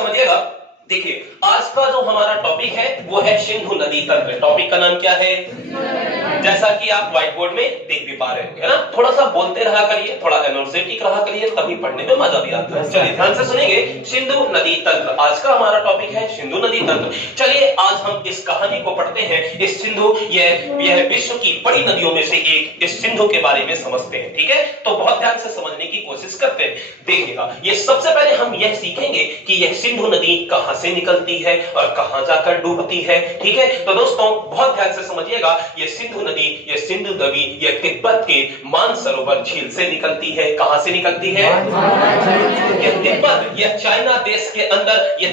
समझिएगा। देखिए आज का जो हमारा टॉपिक है वो है सिंधु नदी तंत्र। टॉपिक का नाम क्या है? जैसा कि आप व्हाइट बोर्ड में देख भी पा रहे होंगे, है ना। थोड़ा सा बोलते रहा करिए, थोड़ा एनर्जेटिक रहा करिए, तभी पढ़ने में मजा भी आता है। चलिए ध्यान से सुनेंगे। सिंधु नदी तंत्र आज का हमारा टॉपिक है, सिंधु नदी तंत्र। चलिए आज हम इस कहानी को पढ़ते हैं। इस सिंधु यह विश्व की बड़ी नदियों में से एक, इस सिंधु के बारे में समझते हैं। ठीक है, तो बहुत ध्यान से समझने की कोशिश करते हैं। देखिएगा, ये सबसे पहले हम यह सीखेंगे कि यह सिंधु नदी कहां से निकलती है और कहां जाकर डूबती है। ठीक है, तो दोस्तों बहुत ध्यान से समझिएगा। यह सिंधु नदी, यह सिंधु नदी यह तिब्बत के मानसरोवर झील से निकलती है। कहां से निकलती है? यह तिब्बत, यह चाइना देश के अंदर यह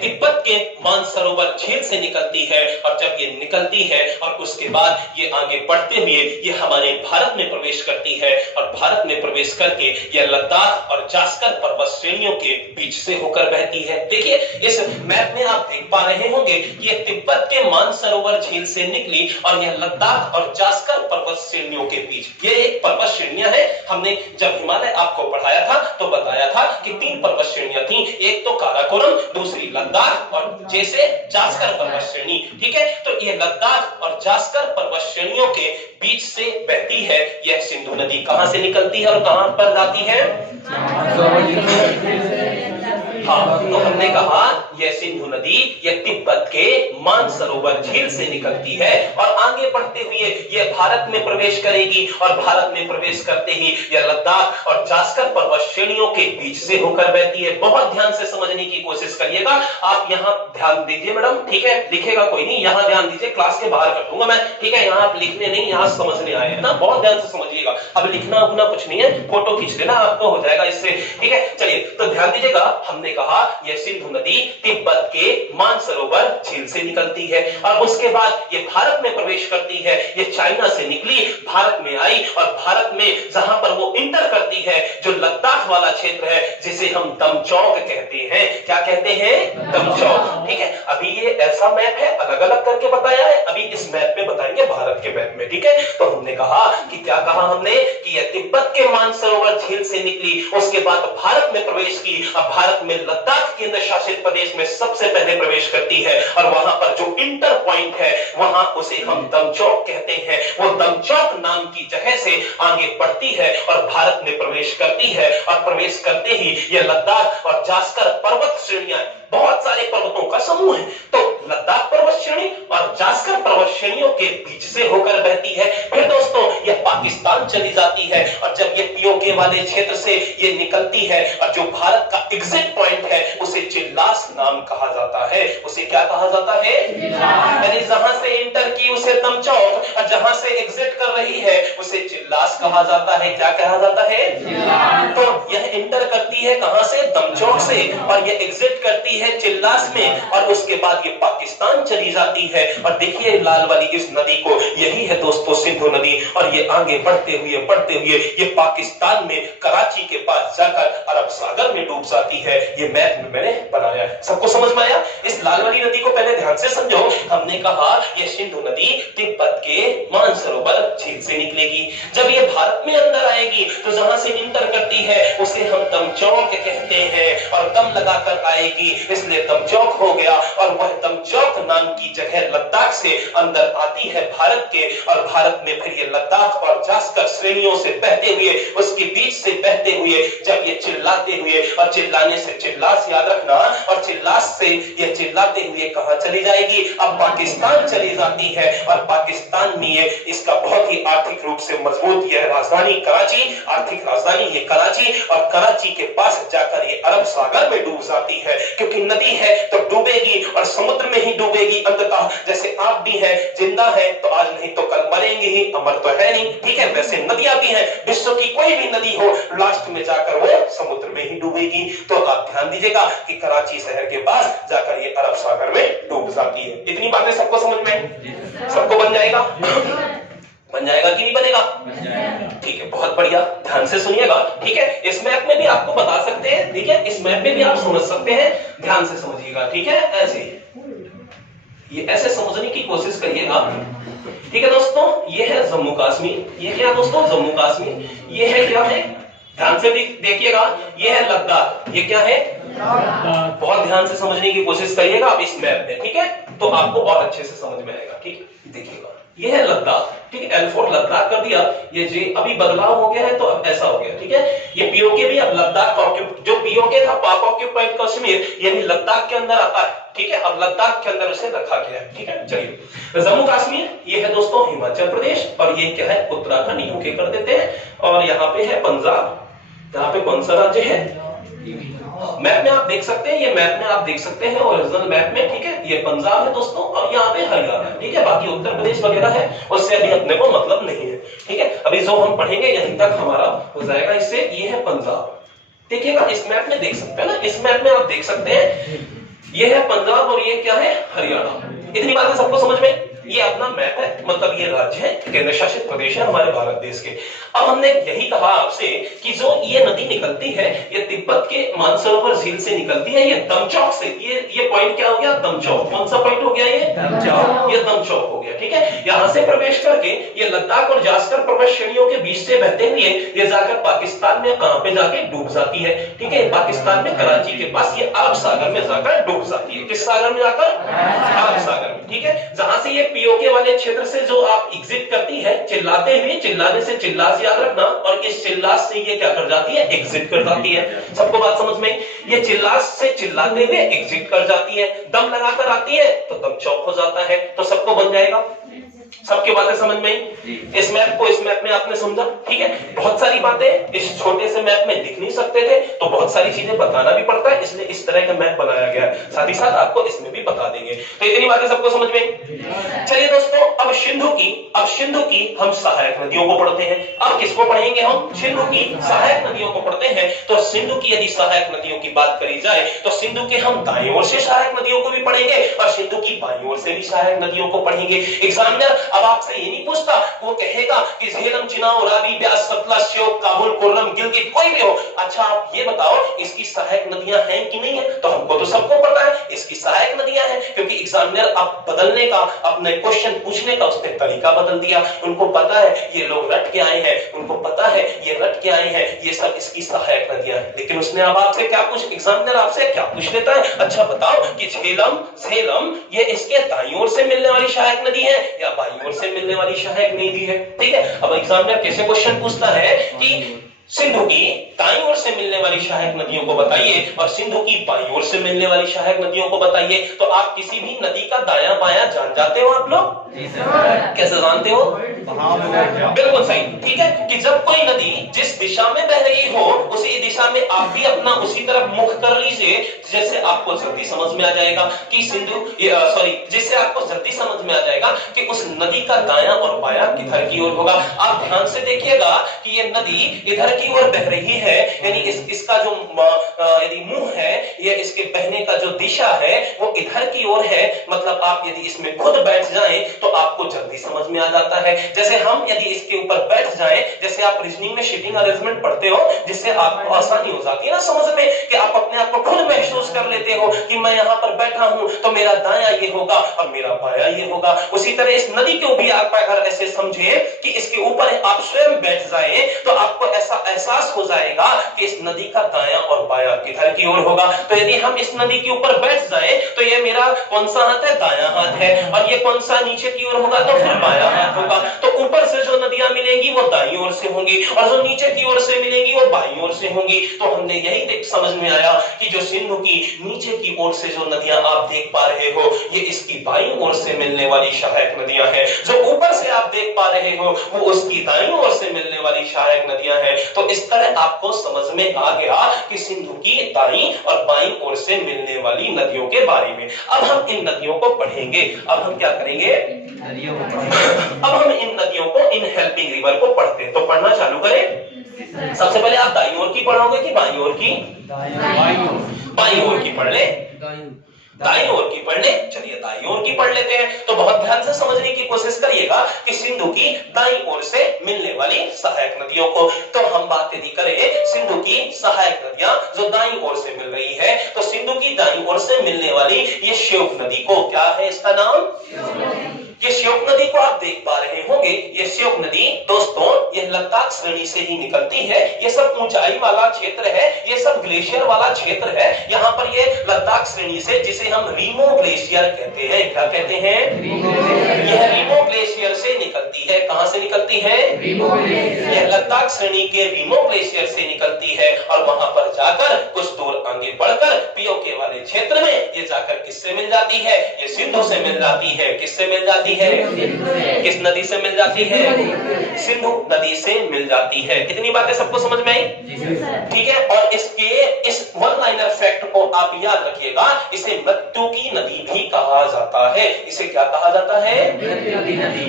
तिब्बत के मानसरोवर झील से निकलती है। और जब ये निकलती है और उसके बाद ये आगे बढ़ते हुए ये हमारे भारत में प्रवेश करती है। और भारत में प्रवेश करके यह लद्दाख और जास्कर पर्वत श्रेणियों के बीच से होकर बहती है। देखिए इस मैप में आप देख पा रहे होंगे कि यह तिब्बत के मानसरोवर झील से निकली और यह लद्दाख और जास्कर पर्वत श्रेणियों के बीच ये एक पर्वत श्रेणियां है। हमने जब हिमालय आपको पढ़ाया था तो बताया था कि 3 पर्वत श्रेणियां थी, एक तो काराकोरम, दूसरी लद्दाख और जैसे जास्कर पर्वत श्रेणी। ठीक है, तो ये लद्दाख और जास्कर पर्वत श्रेणियों के बीच से बहती है यह सिंधु नदी। कहां से निकलती है और कहां पर जाती है? हाँ, तो हमने कहा यह सिंधु नदी यह तिब्बत के मानसरोवर झील से निकलती है और आगे बढ़ते हुए यह भारत में प्रवेश करेगी। और भारत में प्रवेश करते ही यह लद्दाख और जास्कर पर्वत श्रेणियों के बीच से होकर बहती है। बहुत ध्यान से समझने की कोशिश करिएगा। आप यहाँ ध्यान दीजिए मैडम, ठीक है, लिखेगा कोई नहीं, यहाँ ध्यान दीजिए, क्लास के बाहर कर दूंगा मैं। ठीक है, यहाँ आप लिखने नहीं, यहाँ समझने आए हैं ना। बहुत ध्यान से समझिएगा, अब लिखना अपना कुछ नहीं है, फोटो खींच लेना, आपको हो जाएगा इससे। ठीक है, चलिए तो ध्यान दीजिएगा। हमने कहा यह सिंधु नदी तिब्बत के मानसरोवर झील से निकलती है और उसके बाद ये भारत में प्रवेश करती है। ये चाइना से निकली, भारत में आई और भारत में जहां पर वो इंटर करती है जो लद्दाख वाला क्षेत्र है जिसे हम दमचौक कहते हैं। क्या कहते हैं? दमचौक। ठीक है, अभी ये ऐसा मैप है, अलग अलग करके बताया है, अभी इस मैप में बताएंगे, भारत के मैप में। ठीक है, तो हमने कहा कि क्या कहा हमने कि यह तिब्बत के मानसरोवर झील से निकली, उसके बाद भारत में प्रवेश की। अब भारत में लद्दाख केंद्र शासित प्रदेश में सबसे पहले प्रवेश करती है और वहां पर जो इंटर पॉइंट है वहां उसे हम दमचौक कहते हैं। वो दमचौक नाम की जगह से आगे बढ़ती है और भारत में प्रवेश करती है। और प्रवेश करते ही यह लद्दाख और जास्कर पर्वत श्रेणियां, बहुत सारे पर्वतों का समूह है, तो लद्दाख पर्वत श्रेणी और जास्कर पर्वत श्रेणियों के बीच से होकर बहती है। फिर दोस्तों यह पाकिस्तान चली जाती है और जब ये पीओके वाले क्षेत्र से ये निकलती है और जो भारत का एग्जिट पॉइंट है उसे चिल्लास नाम कहा जाता है। उसे क्या कहा जाता है? यानी जहां से इंटर की उसे दमचौक और जहां से एग्जिट कर रही है उसे चिल्लास कहा जाता है। क्या कहा जाता है? तो यह इंटर करती है कहां से? दमचौक से, और यह एग्जिट करती है चिल्लास में और उसके बाद ये पाकिस्तान चली जाती है। और देखिए लाल वाली इस नदी को, यही है दोस्तों सिंधु नदी। और ये आगे बढ़ते हुए ये पाकिस्तान में कराची के पास जाकर अरब सागर में डूब जाती है। ये मैप में मैंने बनाया है, सबको समझ में आया? इस लाल वाली नदी को पहले ध्यान से समझो। हमने कहा यह सिंधु नदी तिब्बत के मानसरोवर झील से निकलेगी। जब ये भारत में अंदर आएगी तो जहां से इंटर करती है उसे हम दमचौक कहते हैं और दम लगाकर आएगी इसलिए दमचौक हो गया। और वह दमचौक नाम की जगह लद्दाख से अंदर आती है भारत के, और भारत में फिर ये लद्दाख और जास्कर श्रेणियों से बहते हुए, उसके बीच से बहते हुए जब ये चिल्लाते हुए, और चिल्लाने से चिल्लास याद रखना, और चिल्लास से ये चिल्लाते हुए कहां चली जाएगी? अब पाकिस्तान चली जाती है। और पाकिस्तान में ये इसका बहुत ही आर्थिक रूप से मजबूत यह राजधानी कराची, आर्थिक राजधानी ये कराची, और कराची के पास जाकर ये अरब सागर में डूब जाती है। क्योंकि नदी है तो डूबेगी और समुद्र में ही डूबेगी अंततः। जैसे आप भी हैं, जिंदा है तो आज नहीं तो कल मरेंगे ही, अमर तो है नहीं। ठीक है, वैसे नदियां भी हैं, विश्व की कोई भी नदी हो लास्ट में जाकर वो समुद्र में ही डूबेगी। तो आप ध्यान दीजिएगा कि कराची शहर के पास जाकर ये अरब सागर में डूब जाती है। इतनी बातें सबको समझ में? सबको बन जाएगा? बन जाएगा कि नहीं बनेगा? ठीक है, बहुत बढ़िया, ध्यान से सुनिएगा। ठीक है, इस मैप में भी आपको बता सकते हैं, ठीक है, इस मैप में भी आप समझ सकते हैं, ध्यान से समझिएगा। ठीक है, ऐसे ये ऐसे समझने की कोशिश करिएगा। ठीक है दोस्तों, ये है जम्मू कश्मीर। ये क्या दोस्तों? जम्मू कश्मीर। ये है क्या है? ध्यान से देखिएगा, ये है लद्दाख। ये क्या है? बहुत ध्यान से समझने की कोशिश करिएगा आप इस मैप में, ठीक है, तो आपको और अच्छे से समझ में आएगा। ठीक है, देखिएगा ये है लद्दाख, ठीक है, L4 लद्दाख कर दिया, ये जे अभी बदलाव हो गया है तो अब ऐसा हो गया। ठीक है, ये पीओके भी अब लद्दाख जो पीओके था पाक ऑक्यूपाइड कश्मीर, ये भी लद्दाख के अंदर आता है। ठीक है, अब लद्दाख के अंदर उसे रखा गया है। ठीक है, चलिए जम्मू कश्मीर ये है दोस्तों हिमाचल प्रदेश, और ये क्या है उत्तराखंड, यूके कर देते हैं। और यहाँ पे है पंजाब, यहाँ पे कौन सा राज्य है मैप में आप देख सकते हैं, ये मैप में आप देख सकते हैं ओरिजिनल मैप में। ठीक है, ये पंजाब है दोस्तों, और यहाँ पे हरियाणा है। ठीक है, बाकी उत्तर प्रदेश वगैरह है, उससे अभी अपने को मतलब नहीं है। ठीक है, अभी जो हम पढ़ेंगे यहीं तक हमारा हो जाएगा इससे। ये है पंजाब, देखिएगा इस मैप में देख सकते हैं ना, इस मैप में आप देख सकते हैं ये है पंजाब और ये क्या है हरियाणा। इतनी बातें सबको समझ में, ये अपना मैप है, मतलब ये राज्य है, केंद्र शासित प्रदेश है हमारे भारत देश के। अब हमने यही कहा आपसे कि जो ये नदी निकलती है ये तिब्बत के मानसरोवर झील से निकलती है, ये दमचौक से। ये पॉइंट क्या हो गया, दमचौक। कौन सा पॉइंट हो गया ये दमचौक, ये दमचौक हो गया। ठीक है, यहां से प्रवेश करके ये लद्दाख और जास्कर पर्वत श्रेणियों के बीच से बहते हुए ये जाकर पाकिस्तान में कहां पे जाके डूब जाती है। ठीक है, पाकिस्तान में कराची के पास ये अरब सागर में जाकर डूब जाती है। किस सागर में जाकर, अरब सागर में। ठीक है, जहां से ये पीओके वाले क्षेत्र से जो आप एग्जिट करती है चिल्लाते हुए, चिल्लाने से चिल्लास याद रखना, और इस चिल्लास से ये क्या कर जाती है, एग्जिट कर जाती है। सबको बात समझ में, ये चिल्लास से चिल्लाते हुए एग्जिट कर जाती है, दम लगाकर आती है तो दम चौक हो जाता है। तो सबको बन जाएगा, सबकी बातें समझ में आई। इस मैप में आपने समझा। ठीक है, बहुत सारी बातें इस छोटे से मैप में लिख नहीं सकते थे, तो बहुत सारी चीजें बताना भी पड़ता है, इसलिए इस तरह का मैप बनाया गया है। साथ ही साथ आपको इसमें भी बता देंगे। तो इतनी बातें सबको समझ में। चलिए दोस्तों, अब सिंधु की हम सहायक नदियों को पढ़ते हैं। अब किसको पढ़ेंगे हम, सिंधु की सहायक नदियों को पढ़ते हैं। तो सिंधु की यदि सहायक नदियों की बात करी जाए तो सिंधु के हम दाईं ओर से सहायक नदियों को भी पढ़ेंगे और सिंधु की बाईं ओर से भी सहायक नदियों को पढ़ेंगे। एग्जामिनर अब आपसे ये नहीं पूछता, वो कहेगा कि झेलम, चिनाब, रावी, ब्यास, सतलज, श्योक, काबुल, कोल्लम, गिलगित, कोई भी हो, अच्छा आप ये बताओ इसकी सहायक नदियां हैं कि नहीं है। तो हमको तो सबको पता है इसकी सहायक नदियां हैं, क्योंकि एग्जामिनर अब बदलने का, अपने क्वेश्चन पूछने का उसने तरीका बदल दिया। उनको पता है ये लोग रट के आए हैं, उनको पता है ये रट के आए हैं, ये सब इसकी सहायक नदियां हैं। लेकिन उसने अब आपसे क्या पूछ, एग्जामिनर आपसे क्या पूछ लेता है, अच्छा बताओ कि झेलम ये इसके दाईं ओर से मिलने वाली सहायक नदी है या बाईं ओर से मिलने वाली सहायक नदी है। ठीक है, अब एग्जामिनर कैसे क्वेश्चन पूछता है कि सिंधु की दाईं ओर से मिलने वाली सहायक नदियों को बताइए और सिंधु की बाईं ओर से मिलने वाली सहायक नदियों को बताइए। तो आप किसी भी नदी का दायां बायां जान जाते हो आप लोग, कैसे जानते हो, बिल्कुल सही। ठीक है, कि जब कोई नदी जिस दिशा में बह रही हो उसी दिशा में आप भी अपना उसी तरफ मुख कर लीजिए, जैसे आपको जल्दी समझ में आ जाएगा कि जिससे आपको जल्दी समझ में आ जाएगा कि उस नदी का दायां और बायां किधर की ओर होगा। आप ध्यान से देखिएगा कि ये नदी इधर की ओर बह रही है, यानी इसका जो यदि मुंह है, ये इसके बहने का जो दिशा है वो इधर की ओर है। मतलब आप यदि इसमें खुद बैठ जाएं तो आपको जल्दी समझ में आ जाता है। जैसे हम यदि इसके ऊपर बैठ जाएं, जैसे आप रीजनिंग में शिफ्टिंग अरेंजमेंट पढ़ते हो, जिससे आपको आसानी हो जाती है ना समझ में, कि आप अपने आप को खुद महसूस कर लेते हो कि मैं यहाँ पर बैठा हूं तो मेरा दायां ये होगा और मेरा बायां ये होगा। उसी तरह इस नदी को भी आप अगर ऐसे समझे कि इसके ऊपर आप स्वयं बैठ जाए तो आपको ऐसा एहसास हो जाएगा कि इस नदी का दायां और बायां किधर की ओर होगा। तो यदि हम इस नदी के ऊपर बैठ जाए तो ये मेरा कौन सा हाथ है, दायां हाथ है, और ये कौन सा नीचे की ओर होगा तो फिर बायां हाथ होगा। तो ऊपर से जो नदियां मिलेंगी वो दाईं ओर से होंगी और जो नीचे की ओर से मिलेंगी वो बाईं ओर से होंगी। तो हमने यही समझ में आया कि जो सिंधु की नीचे की ओर से जो नदियां आप देख पा रहे हो ये इसकी बाईं ओर से मिलने वाली सहायक नदियां हैं। जो ऊपर से आप देख पा रहे हो वो उसकी दाईं ओर से मिलने वाली सहायक नदियां हैं। तो इस तरह आपको समझ में आ गया कि सिंधु की दाईं और बाईं ओर से मिलने वाली नदियों के बारे में। अब हम इन नदियों को पढ़ेंगे। अब हम क्या करेंगे, अब हम इन नदियों को, इन हेल्पिंग रिवर को पढ़ते हैं। तो पढ़ना चालू करें। सबसे पहले आप दाईं ओर की पढ़ोगे कि बाईं ओर की, बाईं ओर की पढ़ ले, दाईं ओर की पढ़ ले। चलिए दाईं ओर की पढ़ लेते हैं। तो बहुत ध्यान से समझने की कोशिश करिएगा कि सिंधु की दाईं ओर से मिलने वाली सहायक नदियों को। तो हम बात यदि करें सिंधु की सहायक नदियां जो दाईं ओर से मिल रही है, तो सिंधु की दाईं ओर से मिलने वाली ये श्योक नदी को, क्या है इसका नाम, ये श्योक नदी को आप देख पा रहे होंगे। ये श्योक नदी दोस्तों ये लद्दाख श्रेणी से ही निकलती है। ये सब ऊंचाई वाला क्षेत्र है, ये सब ग्लेशियर वाला क्षेत्र है। यहाँ पर ये लद्दाख श्रेणी से, जिसे हम रीमो ग्लेशियर कहते हैं, क्या कहते हैं, यह रीमो ग्लेशियर से निकलती है। कहां से निकलती है, यह लद्दाख श्रेणी के रीमो ग्लेशियर से निकलती है और वहां पर जाकर कुछ दूर आगे बढ़कर पीओके वाले क्षेत्र में ये जाकर किससे मिल जाती है, ये सिंधु से मिल जाती है। किससे मिल जाती है, किस नदी से मिल जाती है, सिंधु नदी से मिल जाती है। कितनी बातें सबको समझ में आई, ठीक है। और इसके इस वन लाइनर फैक्ट को आप याद रखिएगा, इसे मृत्यु की नदी भी कहा जाता है। इसे क्या कहा जाता है,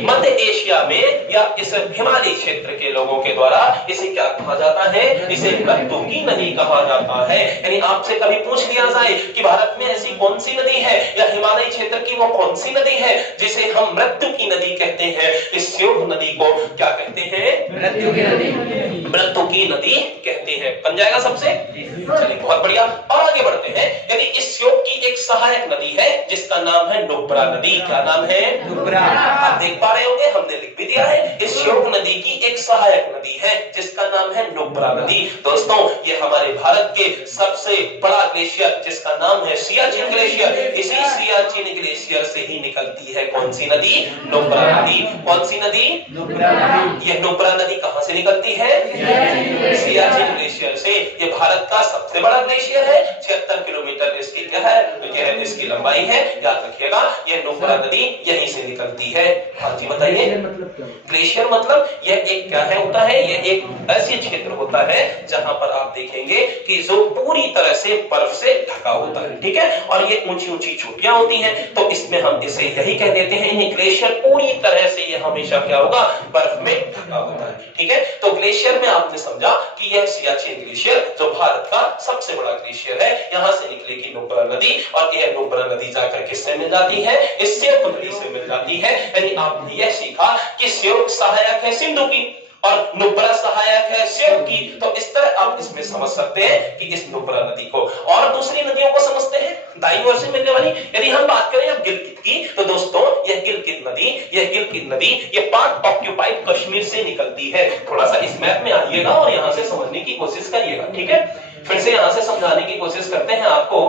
मध्य एशिया में या इस हिमालय क्षेत्र के लोगों के द्वारा इसे क्या कहा जाता है, इसे मृत्यु की नदी कहा जाता है। यानी आपसे कभी पूछ लिया जाए कि भारत में ऐसी कौन सी नदी है या हिमालय क्षेत्र की वो कौन सी नदी है जिसे हम मृत्यु की नदी कहते हैं, इस श्योक नदी को क्या कहते हैं, मृत्यु की नदी, मृत्यु की नदी कहते हैं। बन जाएगा सबसे, चलिए बहुत बढ़िया। और आगे बढ़ते हैं। यदि इस श्योक की एक सहायक नदी है जिसका नाम है नुब्रा नदी। क्या नाम है, नुब्रा। आप देख पा रहे होंगे, हमने लिख भी दिया है। इस श्योक नदी की एक सहायक नदी है जिसका नाम है नुब्रा नदी। दोस्तों ये हमारे भारत के सबसे बड़ा ग्लेशियर जिसका नाम है सियाचिन ग्लेशियर, इसी सियाचिन ग्लेशियर से ही निकलती है कौन सी नदी, नुब्रा नदी। कौन सी नदी, नुब्रा नदी। यह नुब्रा नदी कहां से निकलती है, सियाचिन ग्लेशियर से। ये भारत का सबसे बड़ा ग्लेशियर है। 76 किलोमीटर इसकी क्या है, इसकी लंबाई है, याद रखिएगा। यह नुब्रा नदी यहीं से निकलती है। हाँ जी बताइए, ग्लेशियर मतलब यह एक क्या है होता है, यह एक ऐसी क्षेत्र होता है जहां पर आप देखेंगे कि जो पूरी तरह से बर्फ से ढका होता है, ठीक है। और ये ऊंची ऊंची चोटियां होती हैं, तो इसमें हम इसे यही कह देते हैं, इन्हें ग्लेशियर पूरी तरह से ये हमेशा क्या होगा, बर्फ में ढका होता है, ठीक है। तो ग्लेशियर में आपने समझा कि यह सियाचिन ग्लेशियर जो भारत का सबसे बड़ा ग्लेशियर है, यहां से निकलेगी नुब्रा नदी और यह नुब्रा नदी जाकर किससे मिल जाती है, इस श्योक नदी से मिल जाती है। यानी आपने यह सीखा कि श्योक सहायक है सिंधु की और नुब्रा सहायक है श्योक की। तो इस तरह आप इसमें समझ सकते हैं कि इस नुब्रा नदी को। और दूसरी नदियों को समझते हैं दाईं ओर से मिलने वाली। यदि हम बात करें अब गिलगित की, तो दोस्तों यह गिलगित नदी ये पाक ऑक्यूपाइड कश्मीर से निकलती है। थोड़ा सा इस मैप में आइएगा और यहां से समझने की कोशिश करिएगा, ठीक है। फिर से यहां से समझाने की कोशिश करते हैं आपको।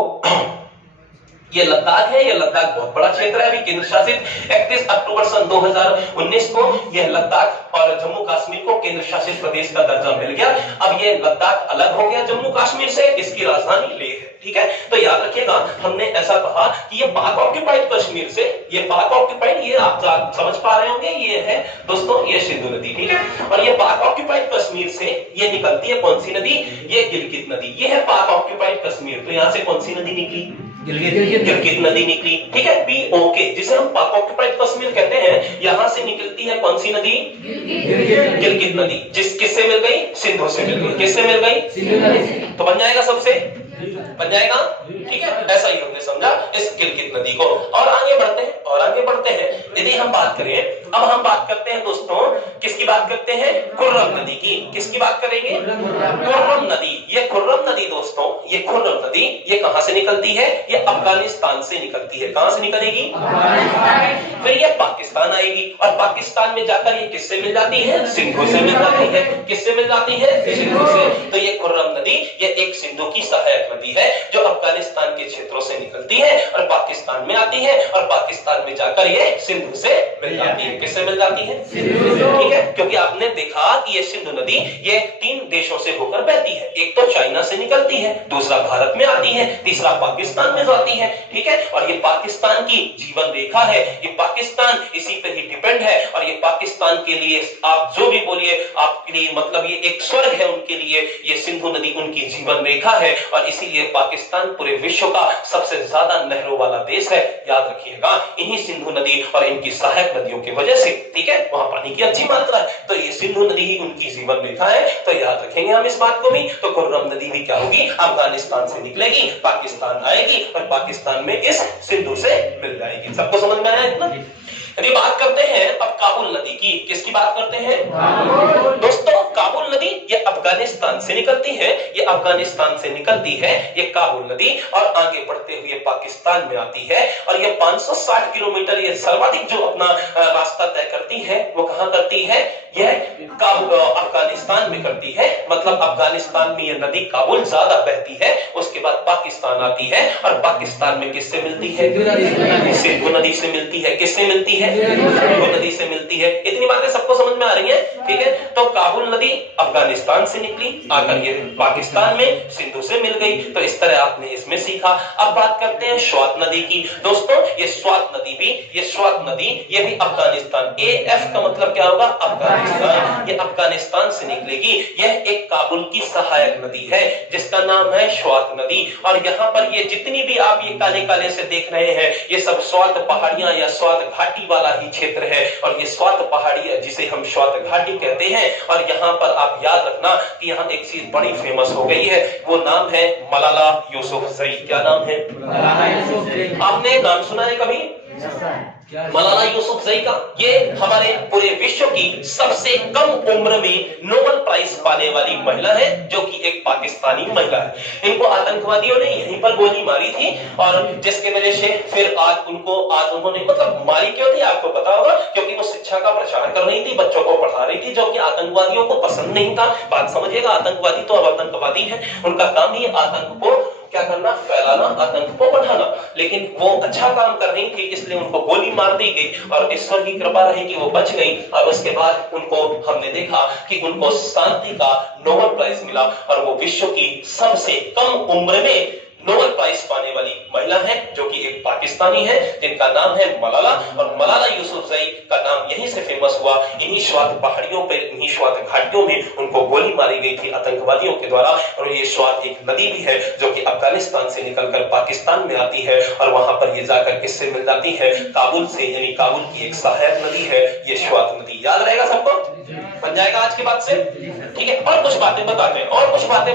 ये लद्दाख है, ये लद्दाख बहुत बड़ा क्षेत्र है, अभी केंद्र शासित। 31 अक्टूबर सन 2019 को यह लद्दाख और जम्मू कश्मीर को केंद्र शासित प्रदेश का दर्जा मिल गया। अब ये लद्दाख अलग हो गया जम्मू कश्मीर से, इसकी राजधानी लेह है, ठीक है। तो याद रखिएगा, हमने ऐसा कहा कि ये पाक ऑक्यूपाइड कश्मीर से, ये पाक ऑक्यूपाइड, ये आप समझ पा रहे होंगे, ये है दोस्तों ये सिंधु नदी, ठीक है। और ये पाक ऑक्यूपाइड कश्मीर से ये निकलती है कौन सी नदी, ये गिलगित नदी। ये है पाक ऑक्यूपाइड कश्मीर, तो यहां से कौन सी नदी निकली, गिलगित नदी निकली, ठीक है। पीओके जिसे हम पाक ऑक्यूपाइड कश्मीर कहते हैं, यहां से निकलती है कौन सी नदी, गिलगित नदी। किससे मिल गई, सिंधु से मिल गई। किससे मिल गई, सिंधु नदी से। तो बन जाएगा सबसे, बन जाएगा, ठीक है। ऐसा ही हमने समझा इस गिलगित नदी को। और आगे बढ़ते हैं, और आगे बढ़ते हैं। यदि हम बात करें, अब हम बात करते हैं दोस्तों, किसकी बात करते हैं, खुर्रम नदी की। किसकी बात करेंगे, खुर्रम नदी। ये खुर्रम नदी दोस्तों, ये खुर्रम नदी ये कहां से निकलती है, ये अफगानिस्तान से निकलती है। कहां से निकलेगी, फिर ये पाकिस्तान आएगी और पाकिस्तान में जाकर ये किससे मिल जाती है, सिंधु से मिल जाती है। किससे मिल जाती है, सिंधु से। तो ये खुर्रम नदी ये एक सिंधु की सहायक नदी है जो अफगानिस्तान के क्षेत्रों से निकलती है और पाकिस्तान में आती है और पाकिस्तान में जाकर ये सिंधु से मिल जाती है। किससे मिल जाती है, ठीक है। क्योंकि आपने देखा कि ये सिंधु नदी ये 3 देशों से होकर बहती है। एक तो चाइना से निकलती है, दूसरा भारत में आती है, तीसरा पाकिस्तान में जाती है, ठीक है। और ये पाकिस्तान की जीवन रेखा है, ये पाकिस्तान इसी पे ही डिपेंड है। और ये पाकिस्तान के लिए आप जो भी बोलिए, आपके लिए मतलब ये एक स्वर्ग है उनके लिए, ये सिंधु नदी उनकी जीवन रेखा है। और इसीलिए पाकिस्तान पूरे विश्व का सबसे ज्यादा नहरों वाला देश है। याद रखिएगा, इन्हीं सिंधु नदी और इनकी सहायक नदियों की वजह से, ठीक है, वहां पानी की अच्छी मात्रा है। तो ये सिंधु नदी ही उनकी जीवन रेखा है। तो याद रखेंगे हम इस बात को भी। तो खुर्रम नदी भी क्या होगी, अफगानिस्तान से निकलेगी, पाकिस्तान आएगी और पाकिस्तान में इस सिंधु से मिल जाएगी। सबको समझ में आया इतना? यदि बात करते हैं अब काबुल नदी की, किसकी बात करते हैं? दोस्तों काबुल नदी ये अफगानिस्तान से निकलती है, ये अफगानिस्तान से निकलती है ये काबुल नदी, और आगे बढ़ते हुए पाकिस्तान में आती है। और ये 560 किलोमीटर ये सर्वाधिक जो अपना रास्ता तय करती है वो कहां करती है? यह अफगानिस्तान में करती है। मतलब अफगानिस्तान में ये नदी काबुल ज्यादा बहती है, उसके बाद पाकिस्तान आती है, और पाकिस्तान में किससे मिलती है? सिंधु नदी से मिलती है। किससे मिलती है? सिंधु नदी से मिलती है। इतनी बातें सबको समझ में आ रही हैं? ठीक है, तो काबुल नदी अफगानिस्तान से निकली, आकर ये पाकिस्तान में सिंधु से मिल गई। तो इस तरह आपने इसमें सीखा। अब बात करते हैं स्वात नदी की। दोस्तों ये स्वात नदी भी, ये स्वात नदी ये भी अफगानिस्तान, AF का मतलब क्या होगा? अफगानिस्तान। ये अफगानिस्तान से निकलेगी। यह एक काबुल की सहायक नदी है जिसका नाम है स्वात नदी। और यहाँ पर ये जितनी भी आप ये काले काले से देख रहे हैं ये सब स्वात पहाड़ियां या स्वात घाटी वाला ही क्षेत्र है। और ये स्वात पहाड़ी जिसे हम स्वात घाटी कहते हैं। और यहाँ पर आप याद रखना कि यहाँ एक चीज बड़ी फेमस हो गई है, वो नाम है मलाला यूसुफजई। क्या नाम है? आपने नाम सुना है कभी? मलाला यूसुफजई का। ये हमारे पूरे विश्व की सबसे कम उम्र में नोबेल प्राइज पाने वाली महिला है, जो कि एक पाकिस्तानी महिला है। इनको आतंकवादियों ने यहीं पर गोली मारी थी, और जिसके वजह से फिर आज उन्होंने मतलब मारी क्यों थी आपको पता होगा? क्योंकि वो शिक्षा का प्रचार कर रही थी, बच्चों को पढ़ा रही थी, जो कि आतंकवादियों को पसंद नहीं था। बात समझिएगा, आतंकवादी तो अब आतंकवादी है, उनका काम ही आतंक को क्या करना? फैलाना, आतंक को बढ़ाना। लेकिन वो अच्छा काम कर रही थी, इसलिए उनको गोली मार दी गई, और ईश्वर की कृपा रही कि वो बच गई। और उसके बाद उनको हमने देखा कि उनको शांति का नोबेल प्राइज मिला, और वो विश्व की सबसे कम उम्र में नोबेल प्राइज पाने वाली महिला है, जो कि एक पाकिस्तानी है, जिनका नाम है मलाला। और मलाला यूसुफजई का नाम यहीं से फेमस हुआ। इन्हीं स्वात पहाड़ियों पे, इन्हीं स्वात घाटियों में उनको गोली मारी गई थी आतंकवादियों के द्वारा। और ये स्वात एक नदी भी है जो कि अफगानिस्तान से निकलकर पाकिस्तान में आती है, और वहां पर ये जाकर किससे मिल जाती है? काबुल से। यानी काबुल की एक सहायक नदी है ये स्वात नदी। याद रहेगा सबको? बन जाएगा आज के बाद से? ठीक है, और कुछ बातें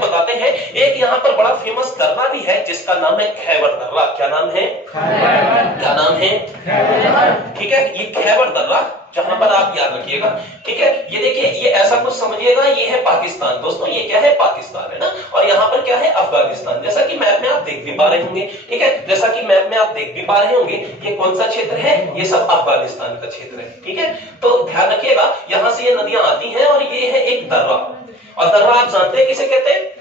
बताते हैं। एक यहाँ पर बड़ा फेमस दर्रा भी है जिसका नाम है खैबर दर्रा। क्या नाम है? क्या नाम है? ठीक है, ये खैबर दर्रा, जहां पर आप याद रखिएगा। ठीक है, ये देखिए, ये ऐसा कुछ समझिएगा, ये है पाकिस्तान। दोस्तों ये क्या है? पाकिस्तान है ना, और यहाँ पर क्या है? अफगानिस्तान। जैसा कि मैप में आप देख भी पा रहे होंगे। ठीक है, जैसा कि मैप में आप देख भी पा रहे होंगे, ये कौन सा क्षेत्र है? ये सब अफगानिस्तान का क्षेत्र है। ठीक है, तो ध्यान रखिएगा, यहाँ से ये नदियां आती हैं, और ये है एक दर्रा। और दर्रा आप जानते हैं किसे कहते हैं?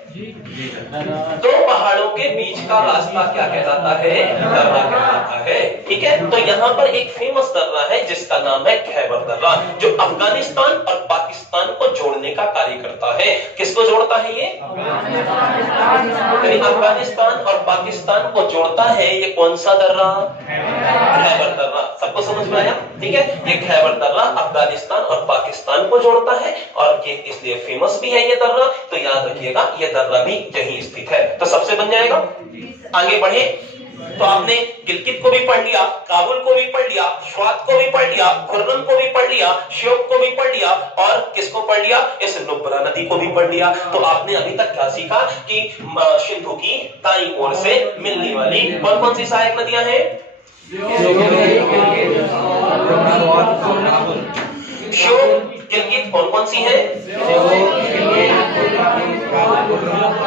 दो पहाड़ों के बीच का रास्ता क्या कहलाता है? दर्रा कहलाता है। ठीक है, तो यहाँ पर एक फेमस दर्रा है जिसका नाम है खैबर दर्रा, जो अफगानिस्तान और पाकिस्तान को जोड़ने का कार्य करता है। किसको जोड़ता है ये? अफगानिस्तान और पाकिस्तान को जोड़ता है। ये कौन सा दर्रा? खैबर दर्रा। सबको समझ में आया? ठीक है, ये खैबर दर्रा अफगानिस्तान और पाकिस्तान को जोड़ता है, और ये इसलिए फेमस भी है ये दर्रा। तो याद रखिएगा, ये दर्रा भी यहीं स्थित है। तो सबसे बन जाएगा। आगे बढ़े तो आपने गिलगित को भी पढ़ लिया, काबुल को भी पढ़ लिया, स्वात को भी पढ़ लिया, खुर्रम को भी पढ़ लिया, श्योक को भी पढ़ लिया, और किसको पढ़ लिया? इस नुब्रा नदी को भी पढ़ लिया। तो आपने अभी तक क्या सीखा कि सिंधु की दाईं ओर से मिलने वाली कौन कौन सी सहायक नदियां हैं? श्योक, गिलगित, कौन कौन सी है?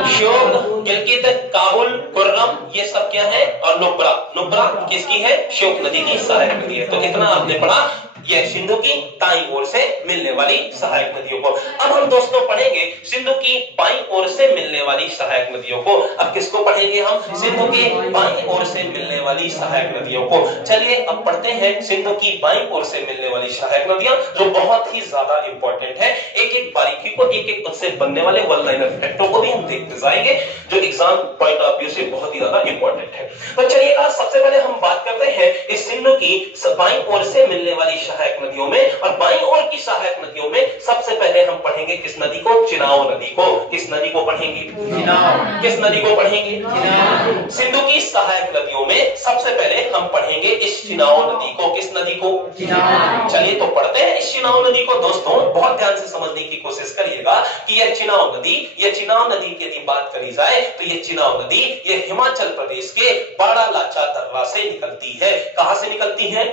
श्योक, गिलगित, काबुल, खुर्रम, ये सब क्या है? और नुब्रा। नुब्रा किसकी है? श्योक नदी की सहायक नदी है। तो इतना आपने पढ़ा, यह सिंधु की दाईं ओर से मिलने वाली सहायक नदियों को। अब हम दोस्तों पढ़ेंगे सिंधु की बाईं ओर से मिलने वाली सहायक नदियों को। अब किसको पढ़ेंगे हम? सिंधु की बाईं ओर से मिलने वाली सहायक नदियों को। चलिए अब पढ़ते हैं सिंधु की बाईं ओर से मिलने वाली सहायक नदियां, जो बहुत ही ज्यादा इंपॉर्टेंट है। एक एक बारीकी को, एक एक उससे बनने वाले वन लाइनर फैक्टों को भी हम देखते जाएंगे, जो एग्जाम पॉइंट ऑफ व्यू से बहुत ही ज्यादा इंपॉर्टेंट है। तो चलिए आज सबसे पहले हम बात करते हैं इस सिंधु की बाईं ओर से मिलने वाली सहायक नदियों में। और बाईं ओर की सहायक नदियों में सबसे पहले हम पढ़ेंगे किस नदी को? चिनाब नदी को। किस नदी को पढ़ेंगे? चिनाब। किस नदी को पढ़ेंगे? चिनाब। सिंधु की सहायक नदियों में सबसे पहले हम पढ़ेंगे इस चिनाब नदी को। किस नदी को? चिनाब। चलिए तो पढ़ते हैं इस चिनाब नदी को। दोस्तों बहुत ध्यान से समझने की कोशिश करिएगा कि यह चिनाब नदी, यह चिनाब नदी की यदि बात करी जाए तो यह चिनाब नदी, यह हिमाचल प्रदेश के बारालाचा दर्रा से निकलती है। कहां से निकलती है?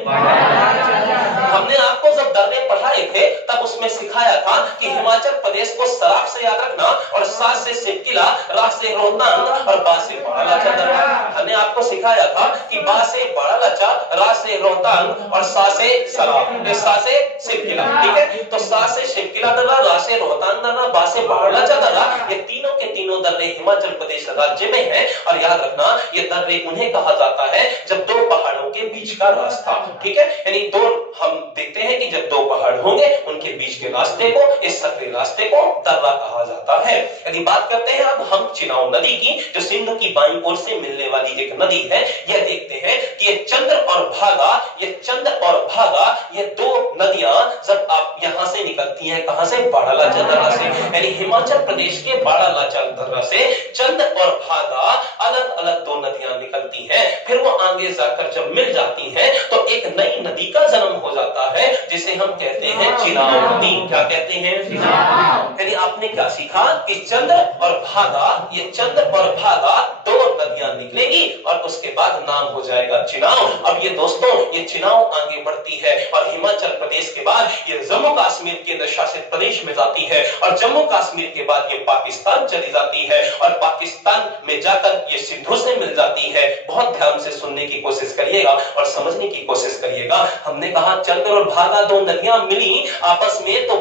हमने आपको जब दर्रे पढ़ाए थे तब उसमें सिखाया था कि हिमाचल प्रदेश को सराफ से याद रखना और सा से शिवकिला, रा से रोहतांग और बा से बड़ा लाचा दर्रा। हमने आपको सिखाया था कि बा से बड़ा लाचा, रा से रोहतांग और सा से सराफ, सा से शिवकिला। ठीक है, तो सा से शिवकिला दर्रा, रा से रोहतांग दर्रा, बा से बड़ा लाचा दर्रा, ये तीनों के तीनों दर्रे हिमाचल प्रदेश राज्य में है। और याद रखना ये दर्रे उन्हें कहा जाता है जब दो पहाड़ों के बीच का रास्ता, ठीक है, यानी दो, हम देखते हैं कि जब दो पहाड़ होंगे उनके बीच के रास्ते को, इस सकरे रास्ते को दर्रा कहा जाता है। यदि बात करते हैं अब हम चिनाव नदी की, जो सिंधु की बाईं ओर से मिलने वाली एक नदी है, यह देखते हैं कि ये चंद्र और भागा, ये चंद्र और भागा, ये दो नदियां जब आप यहां से निकलती हैं, कहां से? बाड़ालाचा दर्रा से, यानी हिमाचल प्रदेश के बाड़ालाचा दर्रा से चंद्र और भागा अलग अलग दो नदियां निकलती हैं। फिर वो आगे जाकर जब मिल जाती हैं तो एक नई नदी का जन्म हो जाता है जिसे हम कहते हैं चिनाव नदी। क्या कहते हैं? चिनाव। यानी आपने क्या सीखा कि चंद्र और भागा, ये चंद्र और भागा दो नदियां निकलेंगी और उसके बाद नाम हो जाएगा चिनाव। अब ये दोस्तों ये चिनाव आगे बढ़ती है और हिमाचल प्रदेश के बाद ये जम्मू कश्मीर केंद्र शासित प्रदेश में जाती है और जम्मू कश्मीर के बाद ये पाकिस्तान चली जाती है और पाकिस्तान में जाकर ये सिंधु से मिल जाती है। बहुत ध्यान से सुनने की कोशिश करिएगा और समझने की कोशिश करिएगा। हमने कहा चंद्र और भागा दो नदियां मिली आपस में, तो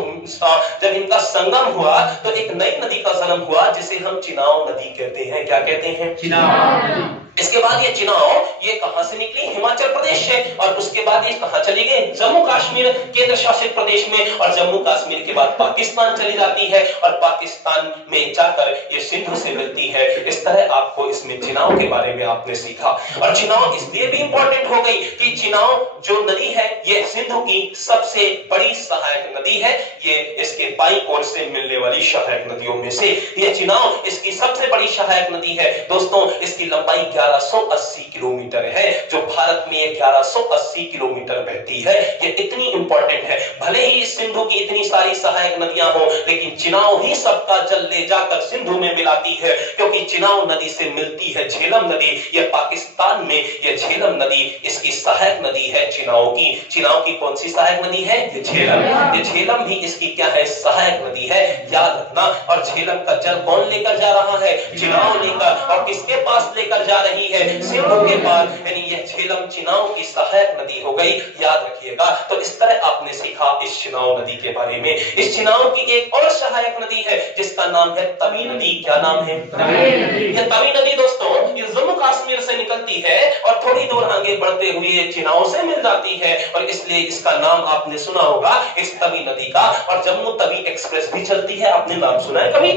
जब इनका संगम हुआ तो एक नई नदी का जन्म हुआ जिसे हम चिनाव नदी कहते हैं। क्या कहते हैं? चिनाव नदी। इसके बाद ये चिनाव ये कहां से निकली? हिमाचल प्रदेश से, और उसके बाद ये कहां चली गई? जम्मू कश्मीर केंद्र शासित प्रदेश में, और जम्मू कश्मीर के बाद पाकिस्तान चली जाती है और पाकिस्तान में जाकर ये सिंधु से मिलती है। इस तरह आपको इसमें चिनाव के बारे में आपने सीखा। और चिनाव इसलिए भी इंपॉर्टेंट हो गई कि चिनाव जो नदी है ये सिंधु की सबसे बड़ी सहायक नदी है। ये इसके बाईं ओर से मिलने वाली सहायक नदियों में से ये चिनाव इसकी सबसे बड़ी सहायक नदी है। दोस्तों इसकी लंबाई 1180 किलोमीटर है, जो भारत में 1180 किलोमीटर बहती है। ये इतनी इंपॉर्टेंट है। भले ही सिंधु की इतनी सारी सहायक नदियां हो, लेकिन चिनाव ही सबका जल ले जाकर सिंधु में मिलाती है, क्योंकि चिनाव नदी से मिलती है झेलम नदी। ये पाकिस्तान में ये झेलम नदी इसकी सहायक नदी है चिनाव की। चिनाव की कौन सी सहायक नदी है? ये झेलम। ये झेलम भी इसकी क्या है? सहायक नदी है, याद रखना। और झेलम का जल कौन लेकर जा रहा है? चिनाव लेकर। और किसके पास लेकर जा रही है? सिंधु के पास। यानी यह झेलम चिनाव की सहायक नदी हो गई, याद रखिएगा। तो इस तरह आपने सीखा इस चिनाव नदी के बारे में। इस चिनाव की एक और सहायक नदी है जिसका नाम है तवी नदी। क्या नाम है? यह तवी नदी दोस्तों ये जम्मू कश्मीर से निकलती है और थोड़ी दूर आगे बढ़ते हुए चिनाव से मिल जाती है, और इसलिए इसका नाम आपने सुना होगा इस तवी नदी का। और जम्मू तवी एक्सप्रेस भी चलती है, आपने नाम सुना है कभी?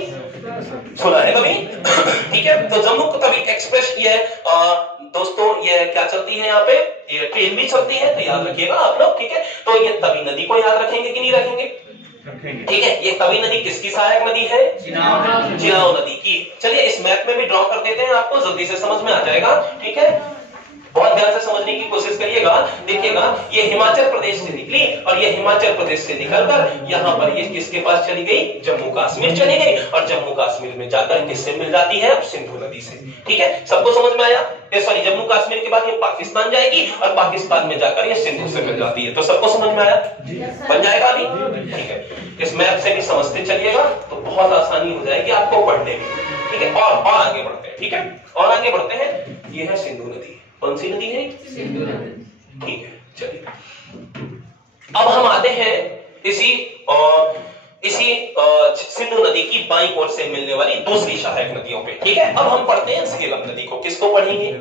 सुना है कभी? ठीक है, तो जम्मू तवी एक्सप्रेस ये दोस्तों ये क्या चलती है यहाँ पे? ये ट्रेन भी चलती है, तो याद रखिएगा आप लोग। ठीक है, तो ये तवी नदी को याद रखेंगे कि नहीं रखेंगे? ठीक है, ये तवी नदी किसकी सहायक नदी है? चिनाव नदी की। चलिए इस मैप में भी ड्रॉ कर देते हैं, आपको जल्दी से समझ में आ जाएगा। ठीक है, बहुत ध्यान से समझने की कोशिश करिएगा। देखिएगा ये हिमाचल प्रदेश से निकली और ये हिमाचल प्रदेश से निकलकर यहाँ पर ये किसके पास चली गई? जम्मू कश्मीर चली गई, और जम्मू कश्मीर में जाकर किससे मिल जाती है? अब सिंधु नदी से। ठीक है, सबको समझ में आया? सॉरी, जम्मू कश्मीर के बाद ये पाकिस्तान जाएगी और पाकिस्तान में जाकर ये सिंधु से मिल जाती है। तो सबको समझ में आया? बन जाएगा अभी? ठीक है, इस मैप से भी समझते चलिएगा तो बहुत आसानी हो जाएगी आपको पढ़ने में। ठीक है, और आगे बढ़ते हैं। ठीक है, और आगे बढ़ते हैं। ये है सिंधु नदी। कौन सी नदी है? सिंधु नदी। ठीक है, चलिए अब हम आते हैं इसी सिंधु नदी की बाईं ओर से मिलने वाली दूसरी सहायक नदियों पे। ठीक है, अब हम पढ़ते हैं झेलम नदी को। किसको पढ़ेंगे?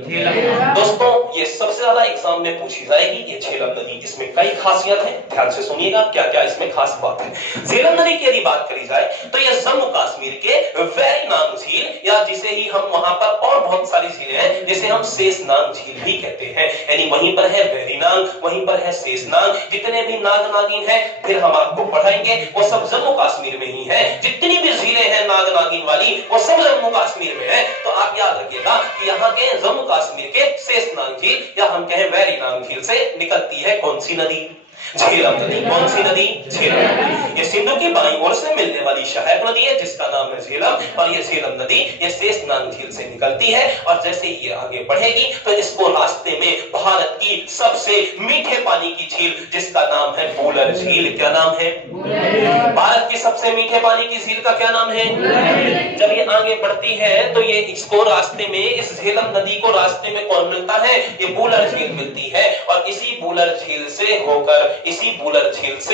दोस्तों ये सबसे ज्यादा एग्जाम में पूछी जाएगी ये झेलम नदी। इसमें कई खासियत है, ध्यान से सुनिएगा क्या क्या इसमें खास बात है। झेलम नदी की यदि बात करी जाए तो यह जम्मू कश्मीर के वेरीनाग झील, या जिसे ही हम वहां पर और बहुत सारी झीलें हैं जिसे हम शेषनाग झील भी कहते हैं, यानी वहीं पर है वेरीनाग, वहीं पर है शेषनाग। जितने भी नाग नागिन है फिर हम आपको पढ़ाएंगे वो सब जम्मू कश्मीर में ही है। जितनी भी झीलें हैं नाग नागिन वाली वो सब जम्मू कश्मीर में है। तो आप याद रखिएगा कि यहाँ के जम्मू कश्मीर के शेषनाग झील या हम कहें वेरीनाग झील से निकलती है कौन सी नदी? झेलम नदी। कौन सी नदी? झेलम नदी। ये सिंधु की बाईं ओर से मिलने वाली सहायक नदी है जिसका नाम है झेलम, और ये झेलम नदी ये शेषनाग झील से निकलती है, और जैसे ये आगे बढ़ेगी तो इसको रास्ते में भारत की सबसे मीठे पानी की झील जिसका नाम है बूलर झील। क्या नाम है? भारत की सबसे मीठे पानी की झील का क्या नाम है? जब ये आगे बढ़ती है तो ये इसको रास्ते में, इस झेलम नदी को रास्ते में कौन मिलता है? ये बूलर झील मिलती है, और इसी बूलर झील से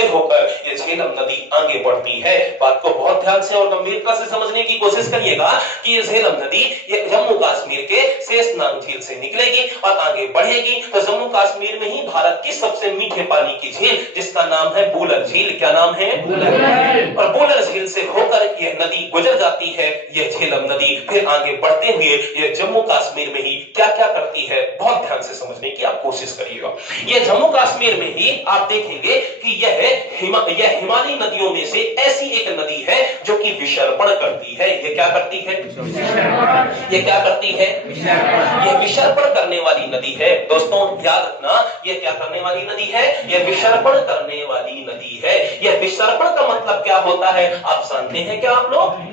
होकर ये झेलम नदी आगे बढ़ती है। बात को बहुत ध्यान से और गंभीरता से समझने की कोशिश करिएगा कि ये झेलम नदी ये जम्मू कश्मीर के शेषनाग झील से निकलेगी और आगे बढ़ेगी तो जम्मू कश्मीर में ही भारत की सबसे मीठे पानी की झील जिसका नाम है बूलर झील। क्या नाम है? बूलर। और बूलर झील से होकर ये नदी गुजर जाती है, ये झेलम नदी। फिर आगे बढ़ते हुए ये जम्मू कश्मीर में ही क्या क्या करती है, बहुत ध्यान से समझने की आप कोशिश करिएगा। ये जम्मू कश्मीर में ही आप देखेंगे कि यह हिमालयी नदियों में से ऐसी एक नदी है जो कि विसर्पण करती है। ये क्या करती है? ये क्या करती है? ये विसर्पण करने वाली नदी है। दोस्तों याद रखना, ये क्या करने वाली नदी है? ये विसर्पण करने वाली नदी है। ये विसर्पण का मतलब क्या होता है आप जानते हैं क्या आप लोग?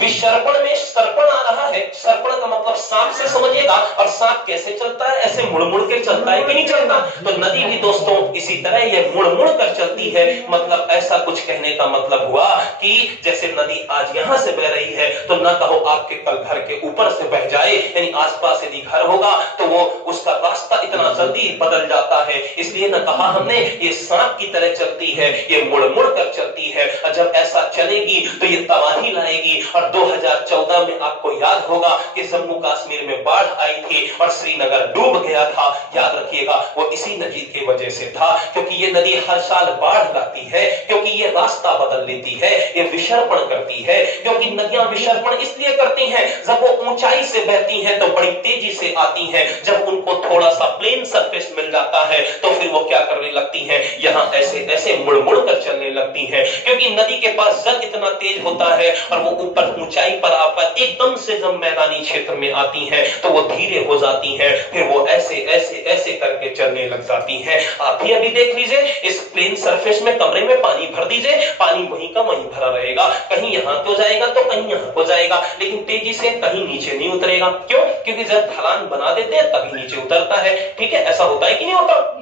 विसर्पण में सर्पण आ रहा है, सर्पण का मतलब सांप से समझिएगा, और सांप कैसे चलता है? ऐसे मुड़ मुड़ के चलता है कि नहीं चलता? तो नदी भी दोस्तों इसी तरह ये मुड़ मुड़ कर चलती है। मतलब ऐसा कुछ कहने का मतलब हुआ कि जैसे नदी आज यहाँ से बह रही है तो ना कहो आपके कल घर के ऊपर से बह जाए, यानी आसपास यदि घर होगा तो वो उसका रास्ता इतना जल्दी बदल जाता है, इसलिए न कहा हमने ये सांप की तरह चलती है, ये मुड़ मुड़ कर चलती है। और जब ऐसा चलेगी तो ये तबाही लाएगी। और 2014 में आपको याद होगा कि जम्मू कश्मीर में बाढ़ आई थी और श्रीनगर डूब गया था। याद रखिएगा वो इसी नदी की वजह से था, क्योंकि ये नदी हर साल बाढ़ लाती है, क्योंकि ये रास्ता बदल लेती है, ये विसर्पण करती है। क्योंकि नदियां विसर्पण इसलिए करती हैं, जब वो ऊंचाई से बहती हैं तो बड़ी तेजी से आती हैं, जब उनको थोड़ा सा प्लेन सरफेस मिल जाता है तो फिर वो क्या करने लगती हैं? यहाँ ऐसे ऐसे मुड़ मुड़ कर चलने लगती हैं, क्योंकि नदी के पास जल इतना तेज होता है और वो ऊपर ऊंचाई पर आकर एकदम से जब मैदानी क्षेत्र में आती हैं तो वो धीरे हो जाती हैं, फिर वो ऐसे ऐसे ऐसे करके चलने लग जाती हैं। आप भी अभी देख लीजिए, इस प्लेन सरफेस में कमरे में पानी भर दीजिए, पानी वहीं का वहीं भरा रहेगा, कहीं यहाँ को जाएगा तो कहीं यहाँ को जाएगा, लेकिन तेजी से कहीं नीचे नहीं उतरेगा। क्यों? क्योंकि जब ढलान बना देते हैं तभी नीचे उतरता है। ठीक है, ऐसा होता है कि नहीं होता?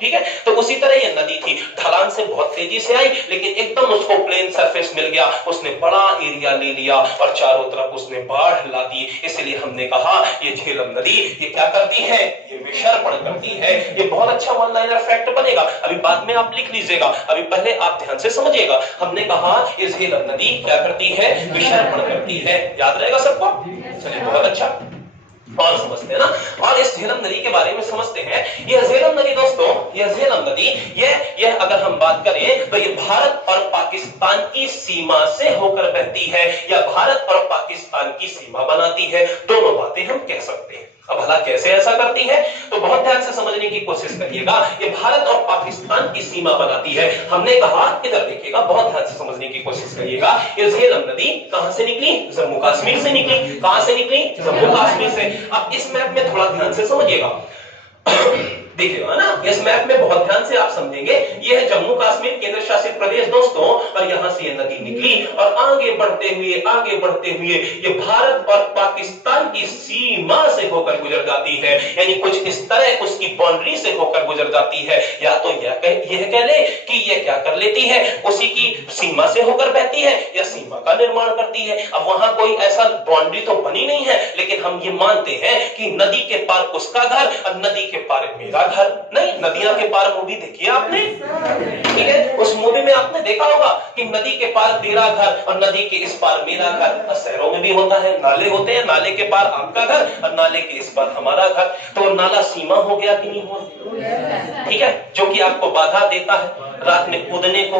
ठीक है, तो उसी तरह ये नदी थी, ढलान से बहुत तेजी से आई, लेकिन एकदम उसको प्लेन सरफेस मिल गया, उसने बड़ा एरिया ले लिया और चारों तरफ उसने बाढ़ ला दी। इसलिए हमने कहा ये झेलम नदी ये क्या करती है? ये विसर्पण करती है। ये बहुत अच्छा वन लाइनर फैक्ट बनेगा, अभी बाद में आप लिख लीजिएगा, अभी पहले आप ध्यान से समझिएगा। हमने कहा ये झेलम नदी क्या करती है? विसर्पण करती है। याद रहेगा सबको? चलिए बहुत अच्छा, और समझते हैं ना। और इस झेलम नदी के बारे में समझते हैं। यह झेलम नदी दोस्तों, यह झेलम नदी यह अगर हम बात करें तो ये भारत और पाकिस्तान की सीमा से होकर बहती है, या भारत और पाकिस्तान की सीमा बनाती है। दोनों बातें हम कह सकते हैं। अब भला कैसे ऐसा करती है तो बहुत ध्यान से समझने की कोशिश करिएगा। ये भारत और पाकिस्तान की सीमा बनाती है। हमने कहा, इधर देखिएगा, बहुत ध्यान से समझने की कोशिश करिएगा। ये झेलम नदी कहां से निकली? जम्मू कश्मीर से निकली। कहां से निकली? जम्मू कश्मीर से। अब इस मैप में थोड़ा ध्यान से समझिएगा, देखिएगा ना, इस मैप में बहुत ध्यान से आप समझेंगे। यह है जम्मू कश्मीर केंद्र शासित प्रदेश दोस्तों, और यहां से ये नदी निकली और आगे बढ़ते हुए ये भारत और पाकिस्तान की सीमा से होकर गुजर जाती है, यानी कुछ इस तरह उसकी बाउंड्री से होकर गुजर जाती है। या तो यह कह ले कि यह क्या कर लेती है, उसी की सीमा से होकर बहती है, या सीमा का निर्माण करती है। अब वहां कोई ऐसा बाउंड्री तो बनी नहीं है, लेकिन हम ये मानते हैं कि नदी के पार उसका घर और नदी के पार मेरा घर। नहीं, नदियां के पार मूवी देखी है आपने? ठीक है, उस मूवी में आपने देखा होगा कि नदी के पार तेरा घर और नदी के इस पार मेरा घर। शहरों में भी होता है, नाले होते हैं, नाले के पार आपका घर और नाले के इस पार हमारा घर। तो नाला सीमा हो गया कि नहीं हुआ? ठीक है, जो कि आपको बाधा देता है रात में कूदने को,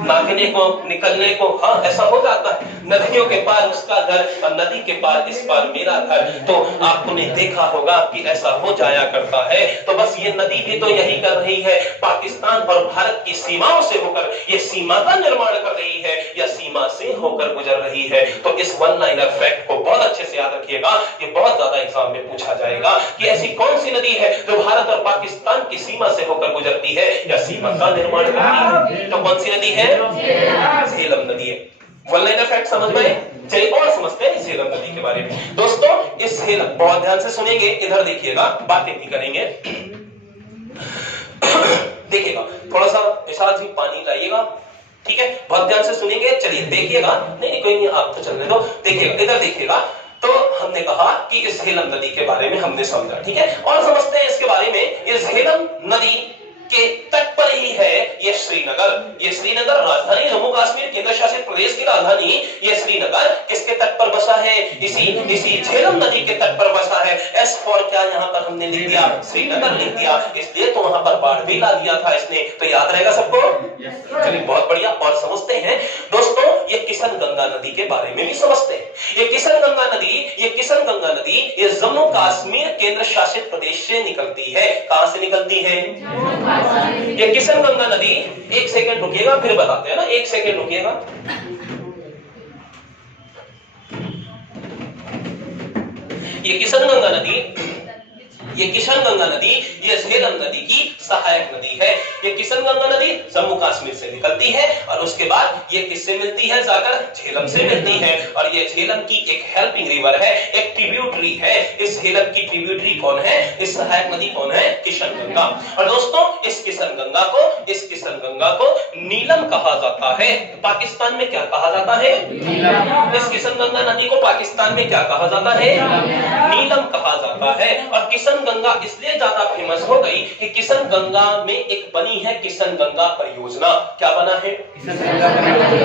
नागने को, निकलने को, हाँ ऐसा हो जाता है। नदियों के पार उसका घर और नदी के पार इस पार मेरा घर, तो आपने देखा होगा कि ऐसा हो जाया करता है। तो बस ये नदी भी तो यही कर रही है, पाकिस्तान और भारत की सीमाओं से होकर ये सीमा का निर्माण कर रही है या सीमा से होकर गुजर रही है। तो इस वन लाइनर फैक्ट को बहुत अच्छे से याद रखिएगा, ये बहुत ज्यादा एग्जाम में पूछा जाएगा कि ऐसी कौन सी नदी है जो भारत और पाकिस्तान की सीमा से होकर गुजरती है या सीमा का निर्माण करती है। तो कौन सी नदी है? झेलम नदी है। वन लाइनर फैक्ट समझ में? चलिए और समझते हैं झेलम नदी के बारे में। दोस्तों इस झेलम, बहुत ध्यान से सुनेंगे, इधर देखिएगा, बातें भी करेंगे। देखिएगा, थोड़ा सा इशारा जी पानी लाइएगा, ठीक है, बहुत ध्यान से सुनेंगे। चलिए देखिएगा, नहीं कोई नहीं, आप तो चलने दो। देखिएगा, इधर देखिएगा। तो हमने कहा कि इस झेलम नदी के बारे में हमने समझा, ठीक है, और समझते हैं इसके बारे में। इस झेलम नदी के तट पर ही है ये श्रीनगर। ये श्रीनगर राजधानी, जम्मू कश्मीर केंद्र शासित प्रदेश की राजधानी ये श्रीनगर किसके तट पर बसा है? इसी झेलम नदी के तट पर बसा है। एस फॉर क्या यहाँ पर हमने लिख दिया? श्रीनगर लिख दिया, इसलिए तो वहां पर बाढ़ भी ला दिया था इसने। तो याद रहेगा सबको? चलिए बहुत बढ़िया। और समझते हैं दोस्तों, ये किशन गंगा नदी के बारे में भी समझते हैं। ये किशन गंगा नदी ये जम्मू कश्मीर केंद्र शासित प्रदेश से निकलती है। कहां से निकलती है? ये किशन गंगा नदी, एक सेकंड रुकिएगा फिर बताते हैं ना, एक सेकंड रुकिएगा। ये किशन गंगा नदी ये झेलम नदी की सहायक नदी है। ये किशन गंगा नदी जम्मू कश्मीर से निकलती है और उसके बाद ये किससे मिलती है? जाकर झेलम से मिलती है। और ये झेलम की एक हेल्पिंग रिवर है, एक ट्रिब्यूटरी है। इस झेलम की ट्रिब्यूटरी कौन है? इस सहायक नदी कौन है? किशन गंगा। और दोस्तों इस किशन गंगा को नीलम कहा जाता है। पाकिस्तान में क्या कहा जाता है? नीलम। इस किशन गंगा नदी को पाकिस्तान में क्या कहा जाता है? नीलम कहा जाता है। और किशन गंगा इसलिए ज्यादा फेमस हो गई कि किशन गंगा में एक बनी है किशन गंगा परियोजना। क्या बना है?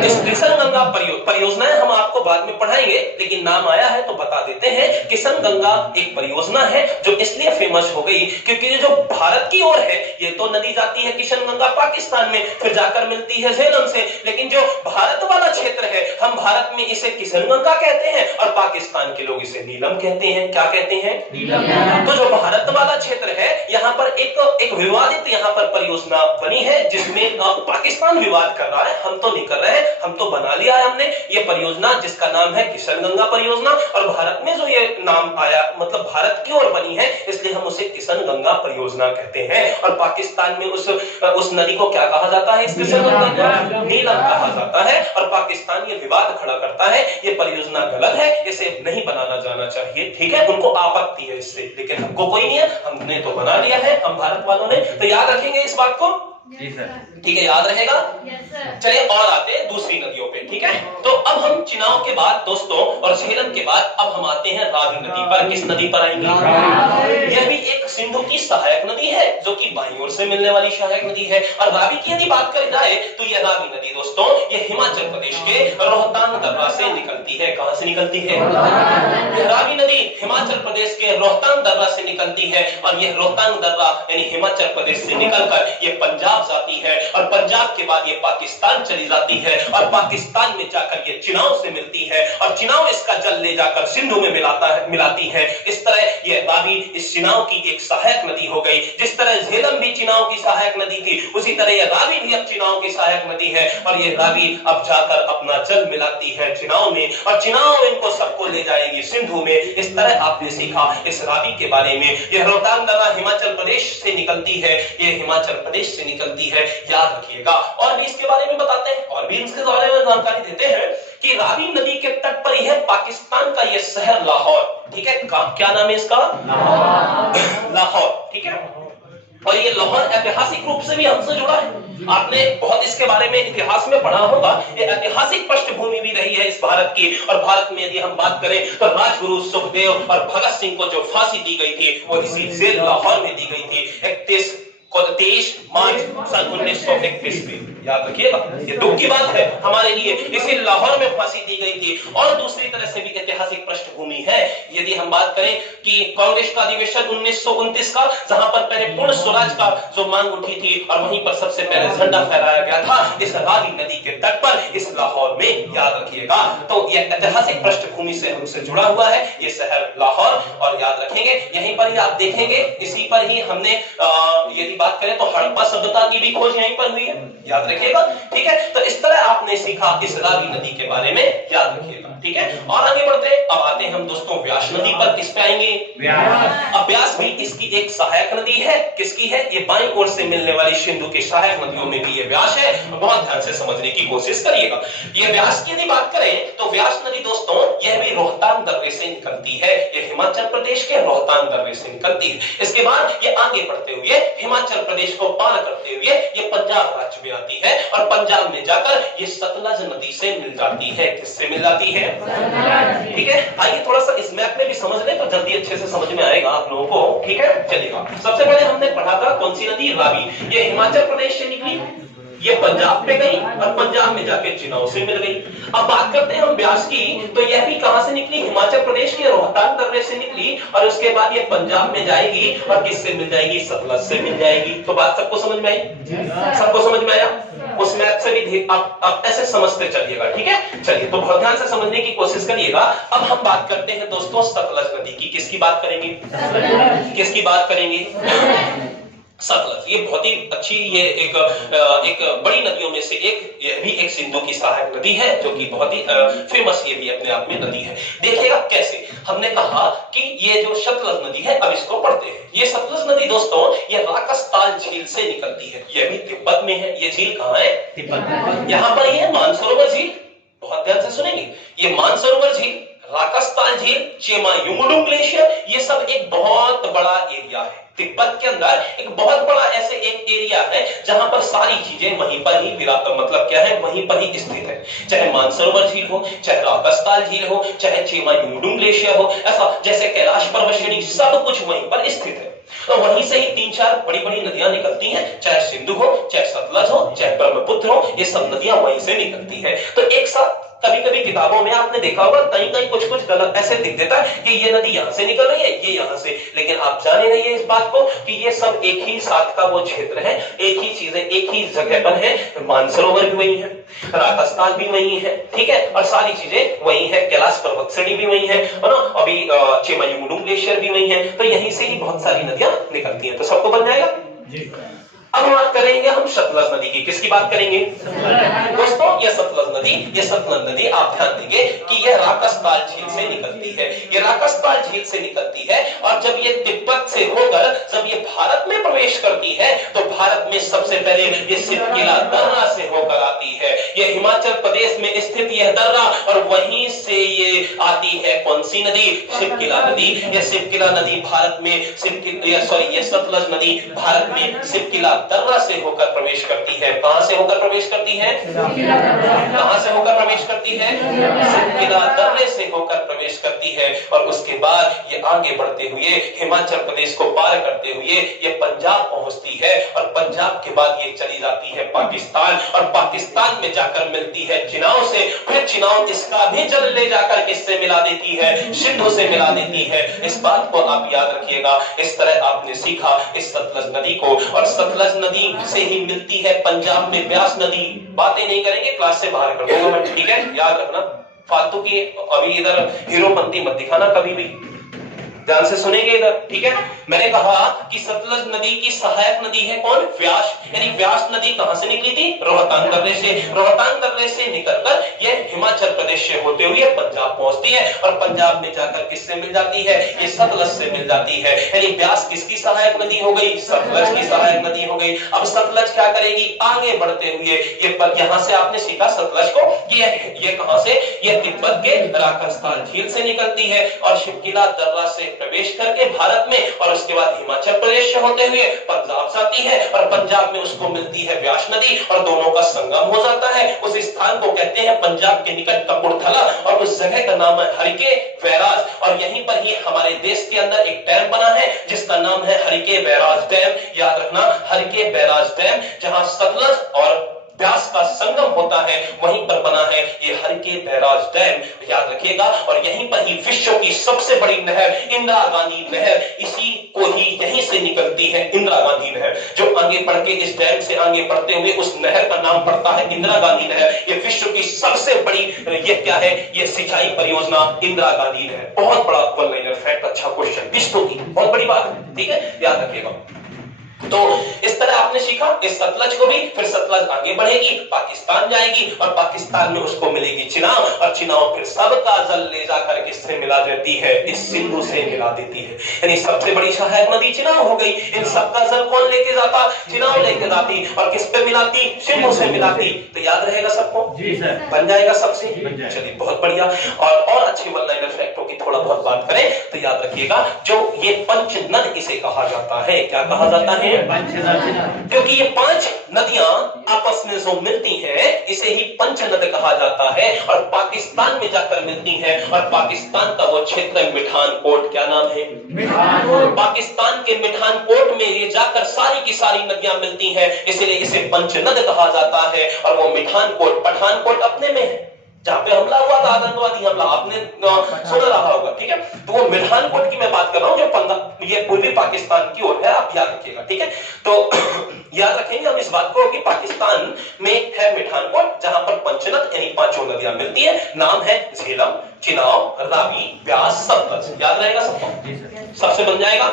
इस किशन गंगा परियोजना हम आपको बाद में पढ़ाएंगे, लेकिन नाम आया है तो बता देते हैं। किशन गंगा एक परियोजना है जो इसलिए फेमस हो गई क्योंकि जो भारत की ओर है ये तो नदी जाती है किशन गंगा पाकिस्तान में, फिर जाकर मिलती है झेलम से, लेकिन जो भारत वाला क्षेत्र है हम भारत में इसे किशन गंगा कहते हैं और पाकिस्तान के लोग इसे नीलम कहते हैं। क्या कहते हैं? नीलम। तो जो भारत वाला क्षेत्र है यहाँ पर एक विवादित यहाँ पर परियोजना बनी है जिसमें पाकिस्तान विवाद कर रहा है। हम तो नहीं कर रहे हैं, हम तो बना लिया है हमने ये परियोजना जिसका नाम है किशन गंगा परियोजना। और भारत में जो ये नाम आया मतलब भारत की ओर बनी है इसलिए हम उसे किशन गंगा परियोजना कहते हैं। और पाकिस्तान में उस नदी को क्या कहा जाता है? इस किशन गंगा को नीलम कहा जाता है। और पाकिस्तान ये विवाद खड़ा करता है ये परियोजना गलत है, इसे नहीं बनाना जाना चाहिए, ठीक है, उनको आपत्ति है इससे, लेकिन हमको कोई नहीं है, हमने तो बना लिया है, हम भारत वालों ने। तो याद रखेंगे इस बात को, ठीक है, याद रहेगा। चलिए और आते हैं दूसरी नदियों पे, ठीक है। तो अब हम चिनाव के बाद दोस्तों और झेलम के बाद अब हम आते हैं रावी नदी पर। किस नदी पर आएंगे? यह भी एक सिंधु की सहायक नदी है जो कि बाईं ओर से मिलने वाली सहायक नदी है। और रावी की यदि बात करी जाए तो यह रावी नदी दोस्तों ये हिमाचल प्रदेश के रोहतांग दर्रा से निकलती है। कहां से निकलती है? यह रावी नदी हिमाचल प्रदेश के रोहतांग दर्रा से निकलती है और यह रोहतांग दर्रा यानी हिमाचल प्रदेश से निकलकर ये पंजाब जाती है और पंजाब के बाद ये पाकिस्तान चली जाती है और पाकिस्तान में जाकर ये चिनाव से मिलती है और चिनाव इसका जल ले जाकर सिंधु में मिलाती है। इस तरह ये रावी इस चिनाव की एक सहायक नदी हो गई। जिस तरह झेलम भी चिनाव की सहायक नदी थी उसी तरह ये रावी भी अब चिनाव की सहायक नदी है और ये रावी अब जाकर अपना जल मिलाती है चिनाव में और चिनाव इनको सबको ले जाएगी सिंधु में। इस तरह आपने सीखा इस रावी के बारे में। यह रोहतांग दर्रा हिमाचल प्रदेश से निकलती है, ये हिमाचल प्रदेश से निकलती है, याद रखिएगा। और भी इसके बारे में बताते हैं और भी इसके बारे में जानकारी देते हैं कि रावी नदी के तट पर ही है पाकिस्तान का ये शहर लाहौर, ठीक है। क्या नाम है इसका? लाहौर, ठीक है। और ये लाहौर ऐतिहासिक रूप से भी हमसे जुड़ा है। आपने बहुत इसके बारे में इतिहास में पढ़ा होगा। ये ऐतिहासिक पृष्ठभूमि भी रही है इस भारत की। और भारत में यदि हम बात करें तो राजगुरु सुखदेव और भगत सिंह को जो फांसी दी गई थी वो इसी जेल लाहौर में दी गई थी। 31 23 मार्च सन 1931 में। याद रखिएगा, ये दुख की बात है हमारे लिए। इसे लाहौर में फांसी दी गई थी। और दूसरी तरह से भी ऐतिहासिक पृष्ठभूमि है। यदि हम बात करें कि कांग्रेस का अधिवेशन 1929 का, जहां पर पहले पूर्ण स्वराज का जो मांग उठी थी और वहीं पर सबसे पहले झंडा फहराया गया था इस रावी नदी के तट पर, इस लाहौर में। याद रखिएगा, तो यह ऐतिहासिक पृष्ठभूमि से हमसे जुड़ा हुआ है ये शहर लाहौर। और याद रखेंगे, यहीं पर ही आप देखेंगे, इसी पर ही हमने यदि बात करें तो हड़प्पा सभ्यता की भी खोज यहीं पर हुई है। याद रखिएगा, ठीक है। तो इस तरह आपने सीखा इस रावी नदी के बारे में। याद रखिएगा, ठीक है। और आगे बढ़ते हैं, अब आते हैं हम दोस्तों व्यास नदी पर। किस पे आएंगे? अब व्यास भी इसकी एक सहायक नदी है। किसकी है? ये बाईं ओर से मिलने वाली सिंधु की सहायक नदियों में भी ये व्यास है। बहुत ध्यान से समझने की कोशिश करिएगा। ये व्यास की यदि बात करें तो व्यास नदी दोस्तों यह भी रोहतांग दर्रे से निकलती है। ये हिमाचल प्रदेश के रोहतांग दर्रे से निकलती है। इसके बाद ये आगे बढ़ते हुए हिमाचल प्रदेश को पार करते हुए ये पंजाब राज्य में आती है और पंजाब में जाकर ये सतलज नदी से मिल जाती है। किससे मिल जाती है? ठीक है। आइए थोड़ा सा इस मैप में भी समझ लें तो जल्दी अच्छे से समझ में आएगा आप लोगों को। ठीक है, चलिएगा। सबसे पहले हमने पढ़ा था कौन सी नदी? रावी। ये हिमाचल प्रदेश से निकली, ये पंजाब में गई और पंजाब में जाके चिनाव से मिल गई। अब बात करते हैं हम व्यास की, तो यह भी कहां से निकली? हिमाचल प्रदेश के रोहतांग दर्रे से निकली और उसके बाद ये पंजाब में जाएगी और किससे मिल जाएगी? सतलज से मिल जाएगी। तो बात सबको समझ में आई? सबको समझ में आया? उस मैथ से भी आप ऐसे समझते चलिएगा। ठीक है, चलिए तो बहुत ध्यान से समझने की कोशिश करिएगा। अब हम बात करते हैं दोस्तों सतलज नदी की। किसकी बात करेंगे? किसकी बात करेंगे? सतलज। ये बहुत ही अच्छी, ये एक बड़ी नदियों में से एक, ये भी एक सिंधु की सहायक नदी है जो कि बहुत ही फेमस ये भी अपने आप में नदी है। देखिएगा कैसे। हमने कहा कि ये जो सतलज नदी है, अब इसको पढ़ते हैं। ये सतलज नदी दोस्तों ये राकसताल झील से निकलती है। ये भी तिब्बत में है। ये झील कहाँ है? तिब्बत में। यहाँ पर ये मानसरोवर झील, बहुत ध्यान से सुनेंगे, ये मानसरोवर झील, राकसताल झील, चेमायुंगडू ग्लेशियर, ये सब एक बहुत बड़ा एरिया है। तिब्बत के अंदर एक बहुत बड़ा ऐसे एक एरिया है जहां पर सारी चीजें वहीं पर ही मतलब क्या है, वहीं पर ही स्थित है। चाहे मानसरोवर झील हो, चाहे राकसताल झील हो, चाहे चेमायुंगडू ग्लेशियर हो, ऐसा जैसे कैलाश पर्वत श्रेणी, सब कुछ वहीं पर स्थित है। तो वहीं से ही 3-4 बड़ी बड़ी नदियां निकलती हैं, चाहे सिंधु हो, चाहे सतलज हो, चाहे ब्रह्मपुत्र हो, ये सब नदियां वहीं से निकलती हैं। तो एक साथ कभी कभी किताबों में आपने देखा होगा कहीं कहीं कुछ कुछ गलत ऐसे दिख देता है कि ये नदी यहां से निकल रही है, ये यहां से, लेकिन आप जाने रहिए इस बात को कि ये सब एक ही साथ का वो क्षेत्र है, एक ही चीजें एक ही जगह पर है। मानसरोवर भी वही है, राकसताल भी वही है, ठीक है, और सारी चीजें वही है, कैलाश पर्वत श्रेणी भी वही है ना, अभी चेमायुंगडू ग्लेशियर भी वही है। तो यहीं से ही बहुत सारी नदियां निकलती हैं। तो सबको बन जाएगा जी। अब बात करेंगे हम सतलज नदी की। किसकी बात करेंगे? दोस्तों ये सतलज नदी आप ध्यान देंगे कि यह राकसताल झील से निकलती है। ये राकसताल झील से निकलती है और जब ये तिब्बत से होकर जब ये भारत में प्रवेश करती है तो भारत में सबसे पहले ये सिपकिला दर्रा से होकर आती है। ये हिमाचल प्रदेश में स्थित यह दर्रा और वहीं से ये आती है कौन सी नदी? सिपकिला नदी। ये सिपकिला नदी भारत में ये सतलज नदी भारत में सिपकिला दर्रा से होकर प्रवेश करती है। कहां से होकर प्रवेश करती है? कहां से होकर प्रवेश करती है? सिपकिला दर्रे से होकर प्रवेश करती है और उसके बाद ये आगे बढ़ते हुए हिमाचल प्रदेश को पार करते हुए ये पंजाब पहुंचती है और पंजाब के बाद ये चली जाती है पाकिस्तान और पाकिस्तान में जाकर मिलती है चिनाव से। फिर चिनाव इसका भी जल ले जाकर किससे मिला देती है? सिंधु से मिला देती है। इस बात को आप याद रखिएगा। इस तरह आपने सीखा इस सतलज नदी को और सतलज नदी से ही मिलती है पंजाब में व्यास नदी। बातें नहीं करेंगे, क्लास से बाहर कर दूंगा मैं, ठीक है, याद रखना। फालतू की अभी इधर हीरोपंती मत दिखाना कभी भी, ध्यान से सुनेंगे इधर, ठीक है। मैंने कहा कि सतलज नदी की सहायक नदी है कौन? व्यास। यानी व्यास नदी कहां से निकली थी? रोहतांग दर्रे से। रोहतांग दर्रे से निकलकर यह हिमाचल प्रदेश से होते हुए पंजाब पहुंचती है और पंजाब में जाकर किससे मिल जाती है? ये सतलज से मिल जाती है। यानी व्यास किसकी सहायक नदी हो गई? सतलज की सहायक नदी हो गई। अब सतलज क्या करेगी? आगे बढ़ते हुए यहां से आपने सीखा सतलज को कि ये कहां से? ये तिब्बत के राकसताल झील से निकलती है और सिपकिला दर्रा से प्रवेश करके भारत में, और उसके बाद हिमाचल प्रदेश से होते हुए पंजाब जाती है, और पंजाब में उसको मिलती है व्यास नदी, और दोनों का संगम हो जाता है। उस स्थान को कहते हैं पंजाब के निकट कपूरथला, और उस जगह का नाम है हरिके बैराज। और यहीं पर ही हमारे देश के अंदर एक डैम बना है जिसका नाम है हरिके बैराज डैम। याद रखना, हरिके बैराज डैम, जहां सतलज और ब्यास का संगम होता है, वहीं पर बना है ये हरिके बैराज डैम, याद रखिएगा। और यहीं पर ही विश्व की सबसे बड़ी नहर इंदिरा गांधी नहर, इसी को ही यहीं से निकलती है इंदिरा गांधी नहर, जो आगे बढ़ के इस डैम से आगे बढ़ते हुए उस नहर का नाम पड़ता है इंदिरा गांधी नहर। ये विश्व की सबसे बड़ी, ये क्या है, ये सिंचाई परियोजना इंदिरा गांधी नहर। बहुत बड़ा वन लाइनर फैक्ट, अच्छा क्वेश्चन, विश्व की बहुत बड़ी बात है, ठीक है, याद रखिएगा। तो इस तरह आपने सीखा इस सतलज को भी, फिर सतलज आगे बढ़ेगी, पाकिस्तान जाएगी, और पाकिस्तान में उसको मिलेगी चिनाब, और चिनाब फिर सबका जल ले जाकर किससे मिला देती है, इस सिंधु से मिला देती है। यानी सबसे बड़ी सहायक नदी चिनाब हो गई। इन सबका जल कौन लेके जाता, चिनाब लेके जाती, और किस पे मिलाती, सिंधु से मिलाती। तो याद रहेगा सबको, जी सर, बन जाएगा सबसे। चलिए बहुत बढ़िया। और अच्छे वन लाइनर फैक्टों की थोड़ा बहुत बात करें तो याद रखिएगा, जो ये पंचनद इसे कहा जाता है, क्या कहा जाता है, क्योंकि ये 5 नदियां आपस में जो मिलती हैं इसे ही पंचनद कहा जाता है, और पाकिस्तान में जाकर मिलती हैं। और पाकिस्तान का वो क्षेत्र मिठानकोट, क्या नाम है, मिठानकोट। पाकिस्तान के मिठानकोट में ये जाकर सारी की सारी नदियां मिलती हैं, इसलिए इसे पंचनद कहा जाता है। और वो मिठानकोट, पठानकोट अपने में है, जहां पे हमला हुआ था, आतंकवादी हमला, आपने सुना रहा होगा, ठीक है। तो वो मिठानकोट की मैं बात कर रहा हूं, जो ये पूर्वी पाकिस्तान की ओर है, आप याद रखिएगा, ठीक है। तो याद रखेंगे हम इस बात को कि पाकिस्तान में है मिठानकोट, जहां पर पंचनद यानी 5 नदियां मिलती है। नाम है झेलम, चिनाब, रावी, ब्यास, सतलज। याद रहेगा सबको, सबसे बन जाएगा,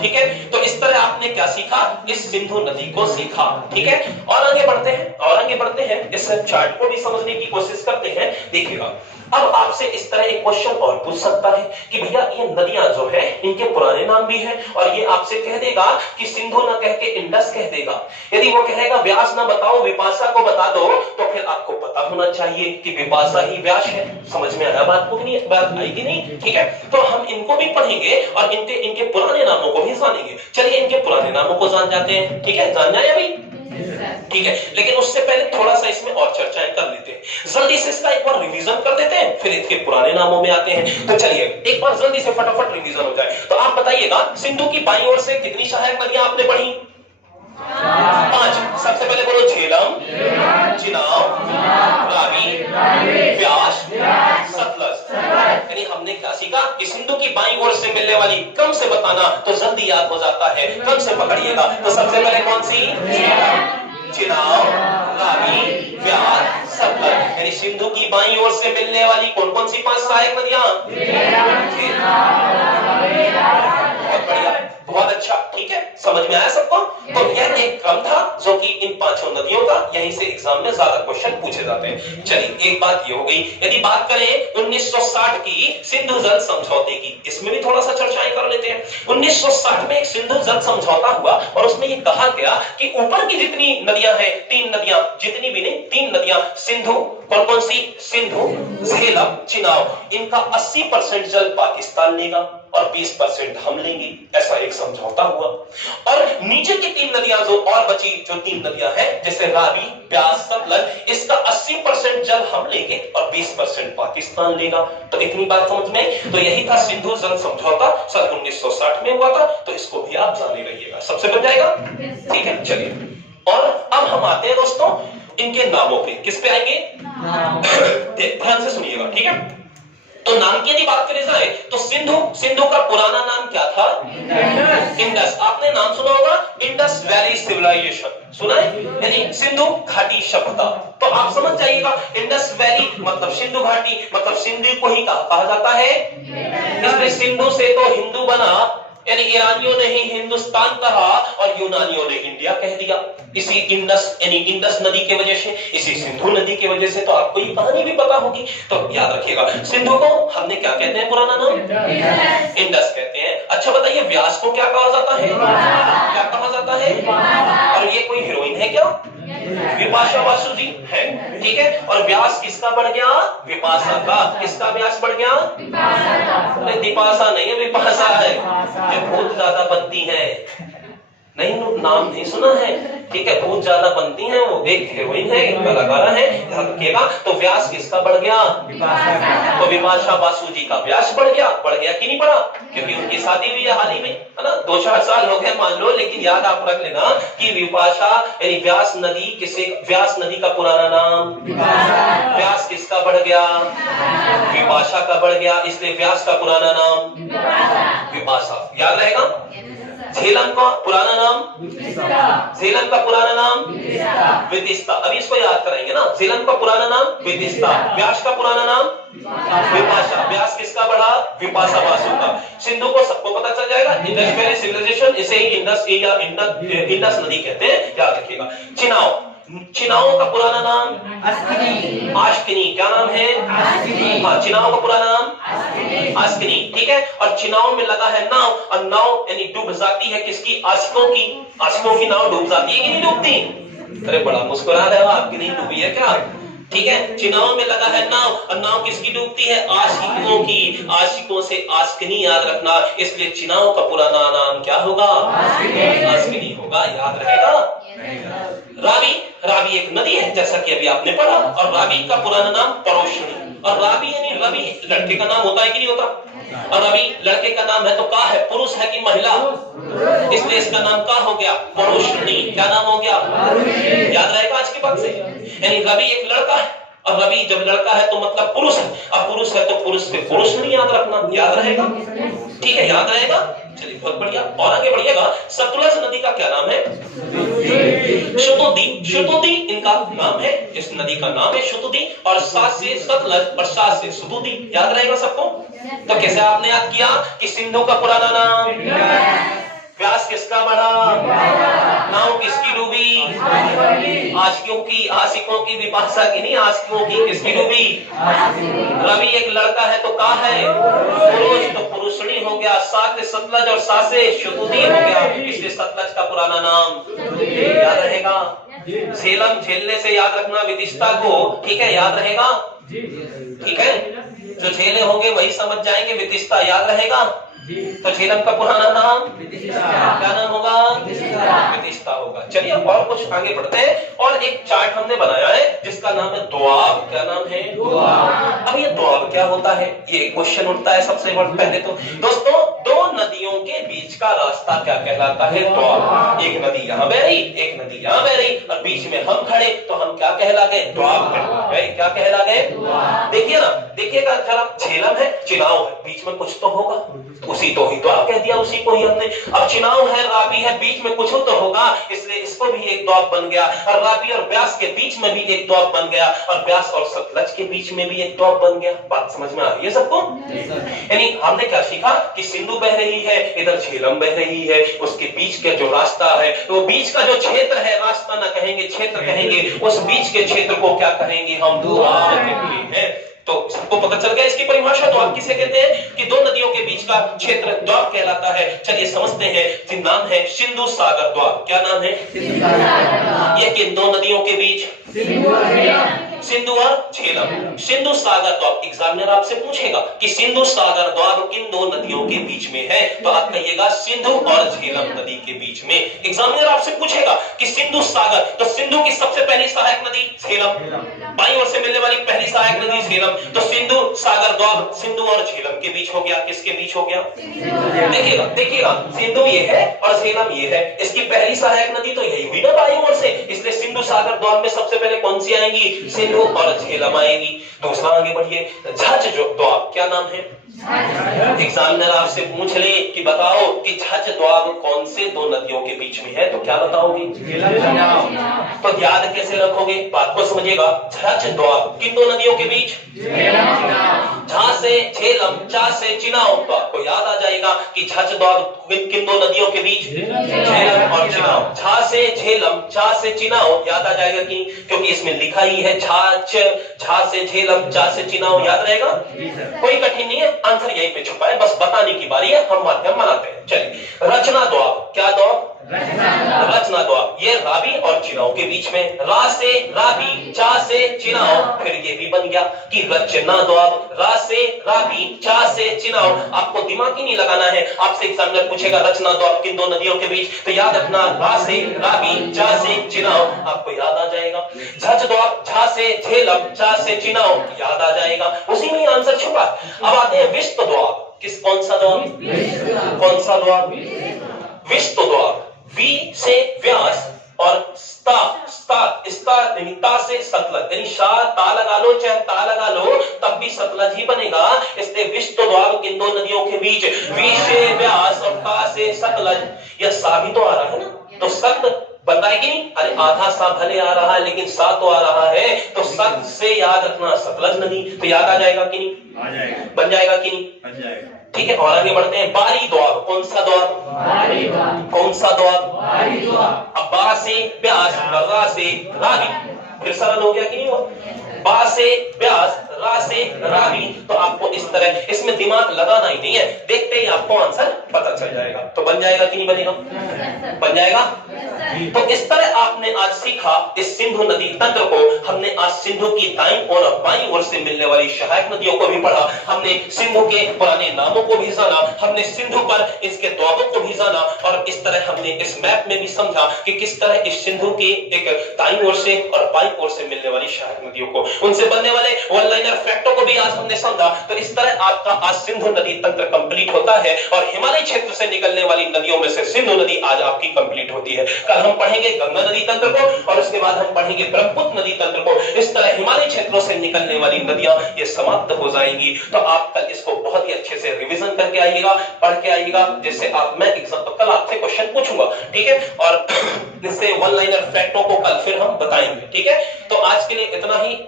ठीक है। तो इस तरह आपने क्या सीखा, इस सिंधु नदी को सीखा, ठीक है। और आगे बढ़ते हैं, इस चार्ट को भी समझने की कोशिश करते हैं। देखिएगा, अब आपसे इस तरह एक क्वेश्चन और पूछ सकता है कि भैया ये नदियां जो है इनके पुराने नाम भी हैं, और ये आपसे कह देगा कि सिंधु ना कह के इंडस कह देगा। यदि वो कहेगा व्यास ना बताओ, विपाशा को बता दो, तो फिर आपको पता होना चाहिए कि विपाशा ही व्यास है। समझ में आया बात को, नहीं बात आएगी नहीं, ठीक है। तो हम इनको भी पढ़ेंगे और इनके पुराने नामों को भी जानेंगे। चलिए इनके पुराने नामों को जान जाते हैं, ठीक है, जान जाए अभी, ठीक है। लेकिन उससे पहले थोड़ा सा इसमें और चर्चाएं कर लेते हैं, जल्दी से इसका एक बार रिवीजन कर देते हैं, फिर इसके पुराने नामों में आते हैं। तो चलिए एक बार जल्दी से फटाफट रिवीजन हो जाए। तो आप बताइएगा, सिंधु की बाईं ओर से कितनी सहायक नदियां आपने पढ़ी, 5। सबसे पहले बोलो, झेलम, चिनाब, रावी, व्यास, सतलज। यानी हमने क्या सीखा कि सिंधु की बाईं ओर से मिलने वाली कम से बताना तो जल्दी याद हो जाता है, कम से पकड़िएगा। तो सबसे पहले कौन सी, चिनाब, रावी, व्यास, सतलज। यानी सिंधु की बाईं ओर से मिलने वाली कौन कौन सी 5 सहायक नदियां, बहुत बढ़िया, बहुत अच्छा, ठीक है, समझ में आया सबको। तो यह एक क्रम था जो कि इन 5 नदियों का, यहीं से एग्जाम में ज्यादा क्वेश्चन पूछे जाते हैं। चलिए एक बात ये हो गई। यदि बात करें 1960 की सिंधु जल समझौते की, इसमें भी थोड़ा सा चर्चाएं कर लेते हैं। 1960 में एक सिंधु जल समझौता हुआ, और उसमें ये कहा गया कि ऊपर की जितनी नदियां हैं, 3 नदियां, जितनी भी नहीं 3 नदियां, सिंधु, कौन कौन सी, सिंधु, झेलम, चिनाब, इनका 80% जल पाकिस्तान लेगा और 20% हम लेंगे, ऐसा एक समझौता हुआ। और नीचे की 3 नदियां जो और बची, जो 3 नदियां हैं जैसे रावी, ब्यास, सतलज, इसका 80% जल हम लेंगे और 20% पाकिस्तान लेगा। तो इतनी बात समझ में, तो यही था सिंधु जल समझौता, सन 1960 में हुआ था। तो इसको भी आप जाने रहिएगा, सबसे बन जाएगा, ठीक है। चलिए और अब हम आते हैं दोस्तों इनके नामों पे, किस पे आएंगे, ध्यान से सुनिएगा, ठीक है। तो नाम की यदि बात करें जाए तो सिंधु का पुराना नाम क्या था, इंडस। आपने नाम सुना होगा, इंडस वैली सिविलाइजेशन, सुना है, यानी सिंधु घाटी सभ्यता। तो आप समझ जाइएगा, इंडस वैली मतलब सिंधु घाटी, मतलब सिंधु को ही कहा जाता है। इसलिए सिंधु से तो हिंदू बना, यानी ईरानियों ने ही हिंदुस्तान कहा और यूनानियों ने इंडिया कह दिया, इसी इंडस यानी इंडस नदी की वजह से, इसी सिंधु नदी की वजह से। तो आपको ये कहानी भी पता होगी, तो याद रखिएगा। सिंधु को हमने क्या कहते हैं, पुराना नाम इंडस कहते हैं। अच्छा बताइए, व्यास को क्या कहा जाता है, क्या कहा जाता है, और ये कोई हीरोइन है क्या, विपाशा वासु जी है, ठीक है। और व्यास किसका बढ़ गया? विपाशा का। किसका व्यास बढ़ गया? अरे दिपाशा नहीं है, विपाशा है। जो बहुत ज्यादा बनती है, नहीं नाम नहीं सुना है, ठीक है। बहुत ज्यादा बनती हैं, वो एक हीरोइन है, एक कलाकारा है, ध्यान रखिएगा। तो व्यास किसका बढ़ गया? तो विपाशा वासु जी का व्यास बढ़ गया कि नहीं बढ़ा? क्योंकि उनकी शादी हुई है हाल ही में, है ना, 2-4 साल हो गए मान लो, लेकिन याद आप रख लेना कि विपाशा यानी व्यास नदी किसे, व्यास नदी का पुराना नाम व्यास किसका बढ़ गया? विपाशा का बढ़ गया, इसलिए व्यास का पुराना नाम विपाशा। याद रहेगा। झेलम का पुराना नाम, झेलम का पुराना नाम विदिस्ता। अभी इसको याद कराएंगे ना। झेलम का पुराना नाम विदिस्ता, व्यास का पुराना नाम विपाशा। व्यास किसका बढ़ा? विपाशा वासु का। सिंधु को सबको पता चल जाएगा, इंडस वैली सिविलाइजेशन, इसे ही इंडस या इंडस नदी कहते हैं, याद रखिएगा। चिनाव, चिनाव का पुराना नाम आश्किनी। क्या नाम है? हाँ, चिनाव का पुराना नाम आश्किनी, ठीक है। और चिनाव में लगा है नाव, और नाव यानी डूब जाती है किसकी? आशिकों की। आशिकों की नाव डूब जाती है कि नहीं डूबती? अरे बड़ा मुस्कुरा रहे हो, आपकी नहीं डूबी है क्या? ठीक है। चिनाव में लगा है नाव, और नाव किसकी डूबती है? आशिकों की। आशिकों से आस्किनी याद रखना, इसलिए चिनाव का पुराना नाम क्या होगा? आस्किनी होगा, याद रहेगा। रावी, रावी एक नदी है जैसा कि अभी आपने पढ़ा, और रावी का पुराना नाम परोशनी। और रावी यानी रवि लड़के का नाम होता है कि नहीं होता? और रवि लड़के का नाम है तो का है? पुरुष है कि महिला? इसलिए इसका नाम का हो गया? परोशनी। क्या नाम हो गया? याद रहेगा आज के बाद से। यानी रवि एक लड़का है, और रवि जब लड़का है तो मतलब पुरुष है, अब पुरुष है तो पुरुष से पुरुष नहीं याद रखना, याद रहेगा, ठीक है, याद रहेगा। चलिए बहुत बढ़िया, और आगे बढ़िएगा। सतलज नदी का क्या नाम है? शुतुद्री। शुतुद्री इनका नाम है, इस नदी का नाम है शुतुद्री। और सा से सतलज और सा से शुतुद्री, याद रहेगा सबको। तो कैसे आपने याद किया कि सिंधु का पुराना नाम व्यास किसका बढ़ा? नाव किसकी डूबी? आशिकों की। आशिकों की, विपाशा की नहीं, आशिकों की। किसकी डूबी? रवि एक लड़का है तो का है? पुरुष, तो पुरुषणी हो गया। सा से सतलज और सा से शुतुद्री हो गया, इसलिए सतलज का पुराना नाम याद रहेगा। झेलम, झेलने से याद रखना विदिशा को, ठीक है, याद रहेगा, ठीक है। जो झेले होंगे वही समझ जाएंगे, विदिशा याद रहेगा। तो झेलम का पुराना नाम क्या नाम होगा? विदिशा होगा। चलिए और कुछ आगे बढ़ते हैं। और एक चार्ट हमने बनाया है जिसका नाम है द्वाब। क्या नाम है? अब ये द्वाब क्या होता है, ये क्वेश्चन उठता है सबसे पहले। तो दोस्तों, दो नदियों के बीच का रास्ता क्या कहलाता है? द्वाब। एक नदी यहाँ बह रही, एक नदी यहाँ बह रही, और बीच में हम खड़े तो हम क्या कहला गए? द्वाब कहला गए। क्या कहला गए? देखिए ना, देखिएगा जरा। झेलम है, चिनाव है, बीच में कुछ तो होगा, उसी तो ही द्वाब कह दिया, उसी को ही हमने। अब चिनाव है, रावी है, बीच में कुछ तो होगा, इसलिए इसको भी एक द्वाब बन गया। और रावी और व्यास के बीच में भी एक द्वाब बन गया, और व्यास और सतलज के बीच में भी एक द्वाब बन गया। बात समझ में आ रही है सबको? यानी हमने क्या सीखा कि सिंधु बह रही है, इधर झेलम बह रही है, उसके बीच का जो रास्ता है, तो बीच का जो क्षेत्र है, रास्ता ना कहेंगे, क्षेत्र कहेंगे, उस बीच के क्षेत्र को क्या कहेंगे हम? द्वाब कहते हैं। तो सबको पता चल गया इसकी परिभाषा। द्वाब किसे कहते हैं कि दो नदियों के बीच का क्षेत्र द्वाब कहलाता है। चलिए समझते हैं। जिन नाम है सिंधु सागर द्वाब। क्या नाम है? ये किन दो नदियों के बीच? सिंधु और झेलम। सिंधु सागर द्वाब। एग्जामिनर आपसे पूछेगा कि सिंधु सागर द्वाब किन दो नदियों के बीच में है, तो आप कहिएगा सिंधु और झेलम नदी के बीच में। एग्जामिनर आपसे पूछेगा कि सिंधु सागर, तो सिंधु की सबसे पहली सहायक नदी झेलम, बाईं ओर से मिलने वाली पहली सहायक नदी झेलम, तो सिंधु सागर द्वाब सिंधु और झेलम के बीच हो गया। किसके बीच हो गया? देखिएगा, देखिएगा, सिंधु ये है और झेलम ये है, इसकी पहली सहायक नदी तो यही हुई ना बाईं ओर से, इसलिए सिंधु सागर द्वाब में सबसे पहले कौन सी आएंगी? सिंधु और झेलम आएगी। दूसरा आगे बढ़िए, झज्ज जो द्वाब। क्या नाम है? एग्जामिनर आपसे पूछ ले कि बताओ कि झज्ज द्वाब कौन से दो नदियों के बीच में है, तो क्या बताओगे? तो याद कैसे रखोगे? बात को समझिएगा। झज्ज द्वाब किन दो नदियों के बीच? झा से झेलम, चा से चिनाव। तो आपको याद आ जाएगा कि झज्ज द्वाब किन दो नदियों के बीच? झेलम और चिनाव। झा से झेलम, चा से चिनाव, याद आ जाएगा कि क्योंकि इसमें लिखा ही है झा से झेलम, चा से चिनाव, याद रहेगा। कोई कठिन नहीं है, आंसर यहीं पे छुपा है, बस बताने की बारी है, हम माध्यम बनाते हैं। चलिए, रचना द्वाब। क्या द्वाब? रचना द्वाब। ये रावी और चिनाव के बीच में, रा से रावी, चा से चिनाव, फिर ये भी बन गया कि रचना द्वाब, रा से रावी, चा से चिनाव। आपको दिमाग ही नहीं लगाना है, आपसे एग्जामिनर पूछेगा रचना द्वाब किन दो नदियों के बीच, तो याद रखना रा से रावी, चा से चिनाव, आपको याद आ जाएगा। झज द्वाब, झा से झेलम, चा से चिनाव, याद आ जाएगा, उसी में आंसर छुपा। अब आते हैं विश्व द्वाब, किस कौन सा द्वाब, कौन सा द्वाब, विश्व द्वाब, वी से व्यास और स्ता ता से सतलज, यानी शाह ता लगा लो चाहे ता लगा लो तब भी सतलज ही बनेगा। इसलिए विश्व द्वाब किन दो नदियों के बीच, वी से व्यास और ता से सतलज। यह सा भी तो आ रहा है ना, तो सत बन रहा है कि नहीं, अरे आधा सा भले आ रहा है लेकिन सा तो आ रहा है, तो सत से याद रखना सतलज नदी, तो याद आ जाएगा कि नहीं, आ जाएगा, बन जाएगा कि नहीं, बन जाएगा। ठीक है, और आगे बढ़ते हैं। बारी द्वाब, कौन सा द्वाब, कौन सा द्वाब, अब बा से व्यास, रा से रावी, फिर सरल हो गया कि नहीं हुआ, बा से व्यास, रा से रावी। तो आपको इस तरह इसमें दिमाग लगाना ही नहीं है, देखते ही आपको आंसर पता चल जाएगा। तो बन जाएगा कि नहीं बनेगा, बन जाएगा। तो इस तरह आपने आज सीखा इस सिंधु नदी तंत्र को। हमने आज सिंधु की दाईं और बाईं ओर से मिलने वाली सहायक नदियों को भी पढ़ा, हमने सिंधु के पुराने नामों को भी जाना, हमने सिंधु पर इसके द्वाबों को भी जाना, और इस तरह हमने इस मैप में भी समझा कि किस तरह इस सिंधु की एक दाईं ओर से और बाईं ओर से मिलने वाली सहायक नदियों को, उनसे बनने वाले वन लाइनर फैक्टों को भी आज हमने समझा। तो इस तरह आपका आज सिंधु नदी तंत्र कंप्लीट होता है, और हिमालय क्षेत्र से निकलने वाली नदियों में से सिंधु नदी आज आपकी कंप्लीट होती है। कल हम पढ़ेंगे गंगा नदी तंत्र को, और उसके बाद हम पढ़ेंगे ब्रह्मपुत्र नदी तंत्र को। इस तरह हिमालय क्षेत्रों से निकलने वाली नदियां ये समाप्त हो जाएंगी। तो आप कल इसको बहुत ही अच्छे से रिवीजन करके आइएगा, पढ़ के आइएगा, जिससे आप मैं एग्जाम कल आपसे क्वेश्चन पूछूंगा, ठीक है, और इससे वन लाइनर फैक्टों को कल फिर हम बताएंगे। ठीक है, तो आज के लिए इतना ही।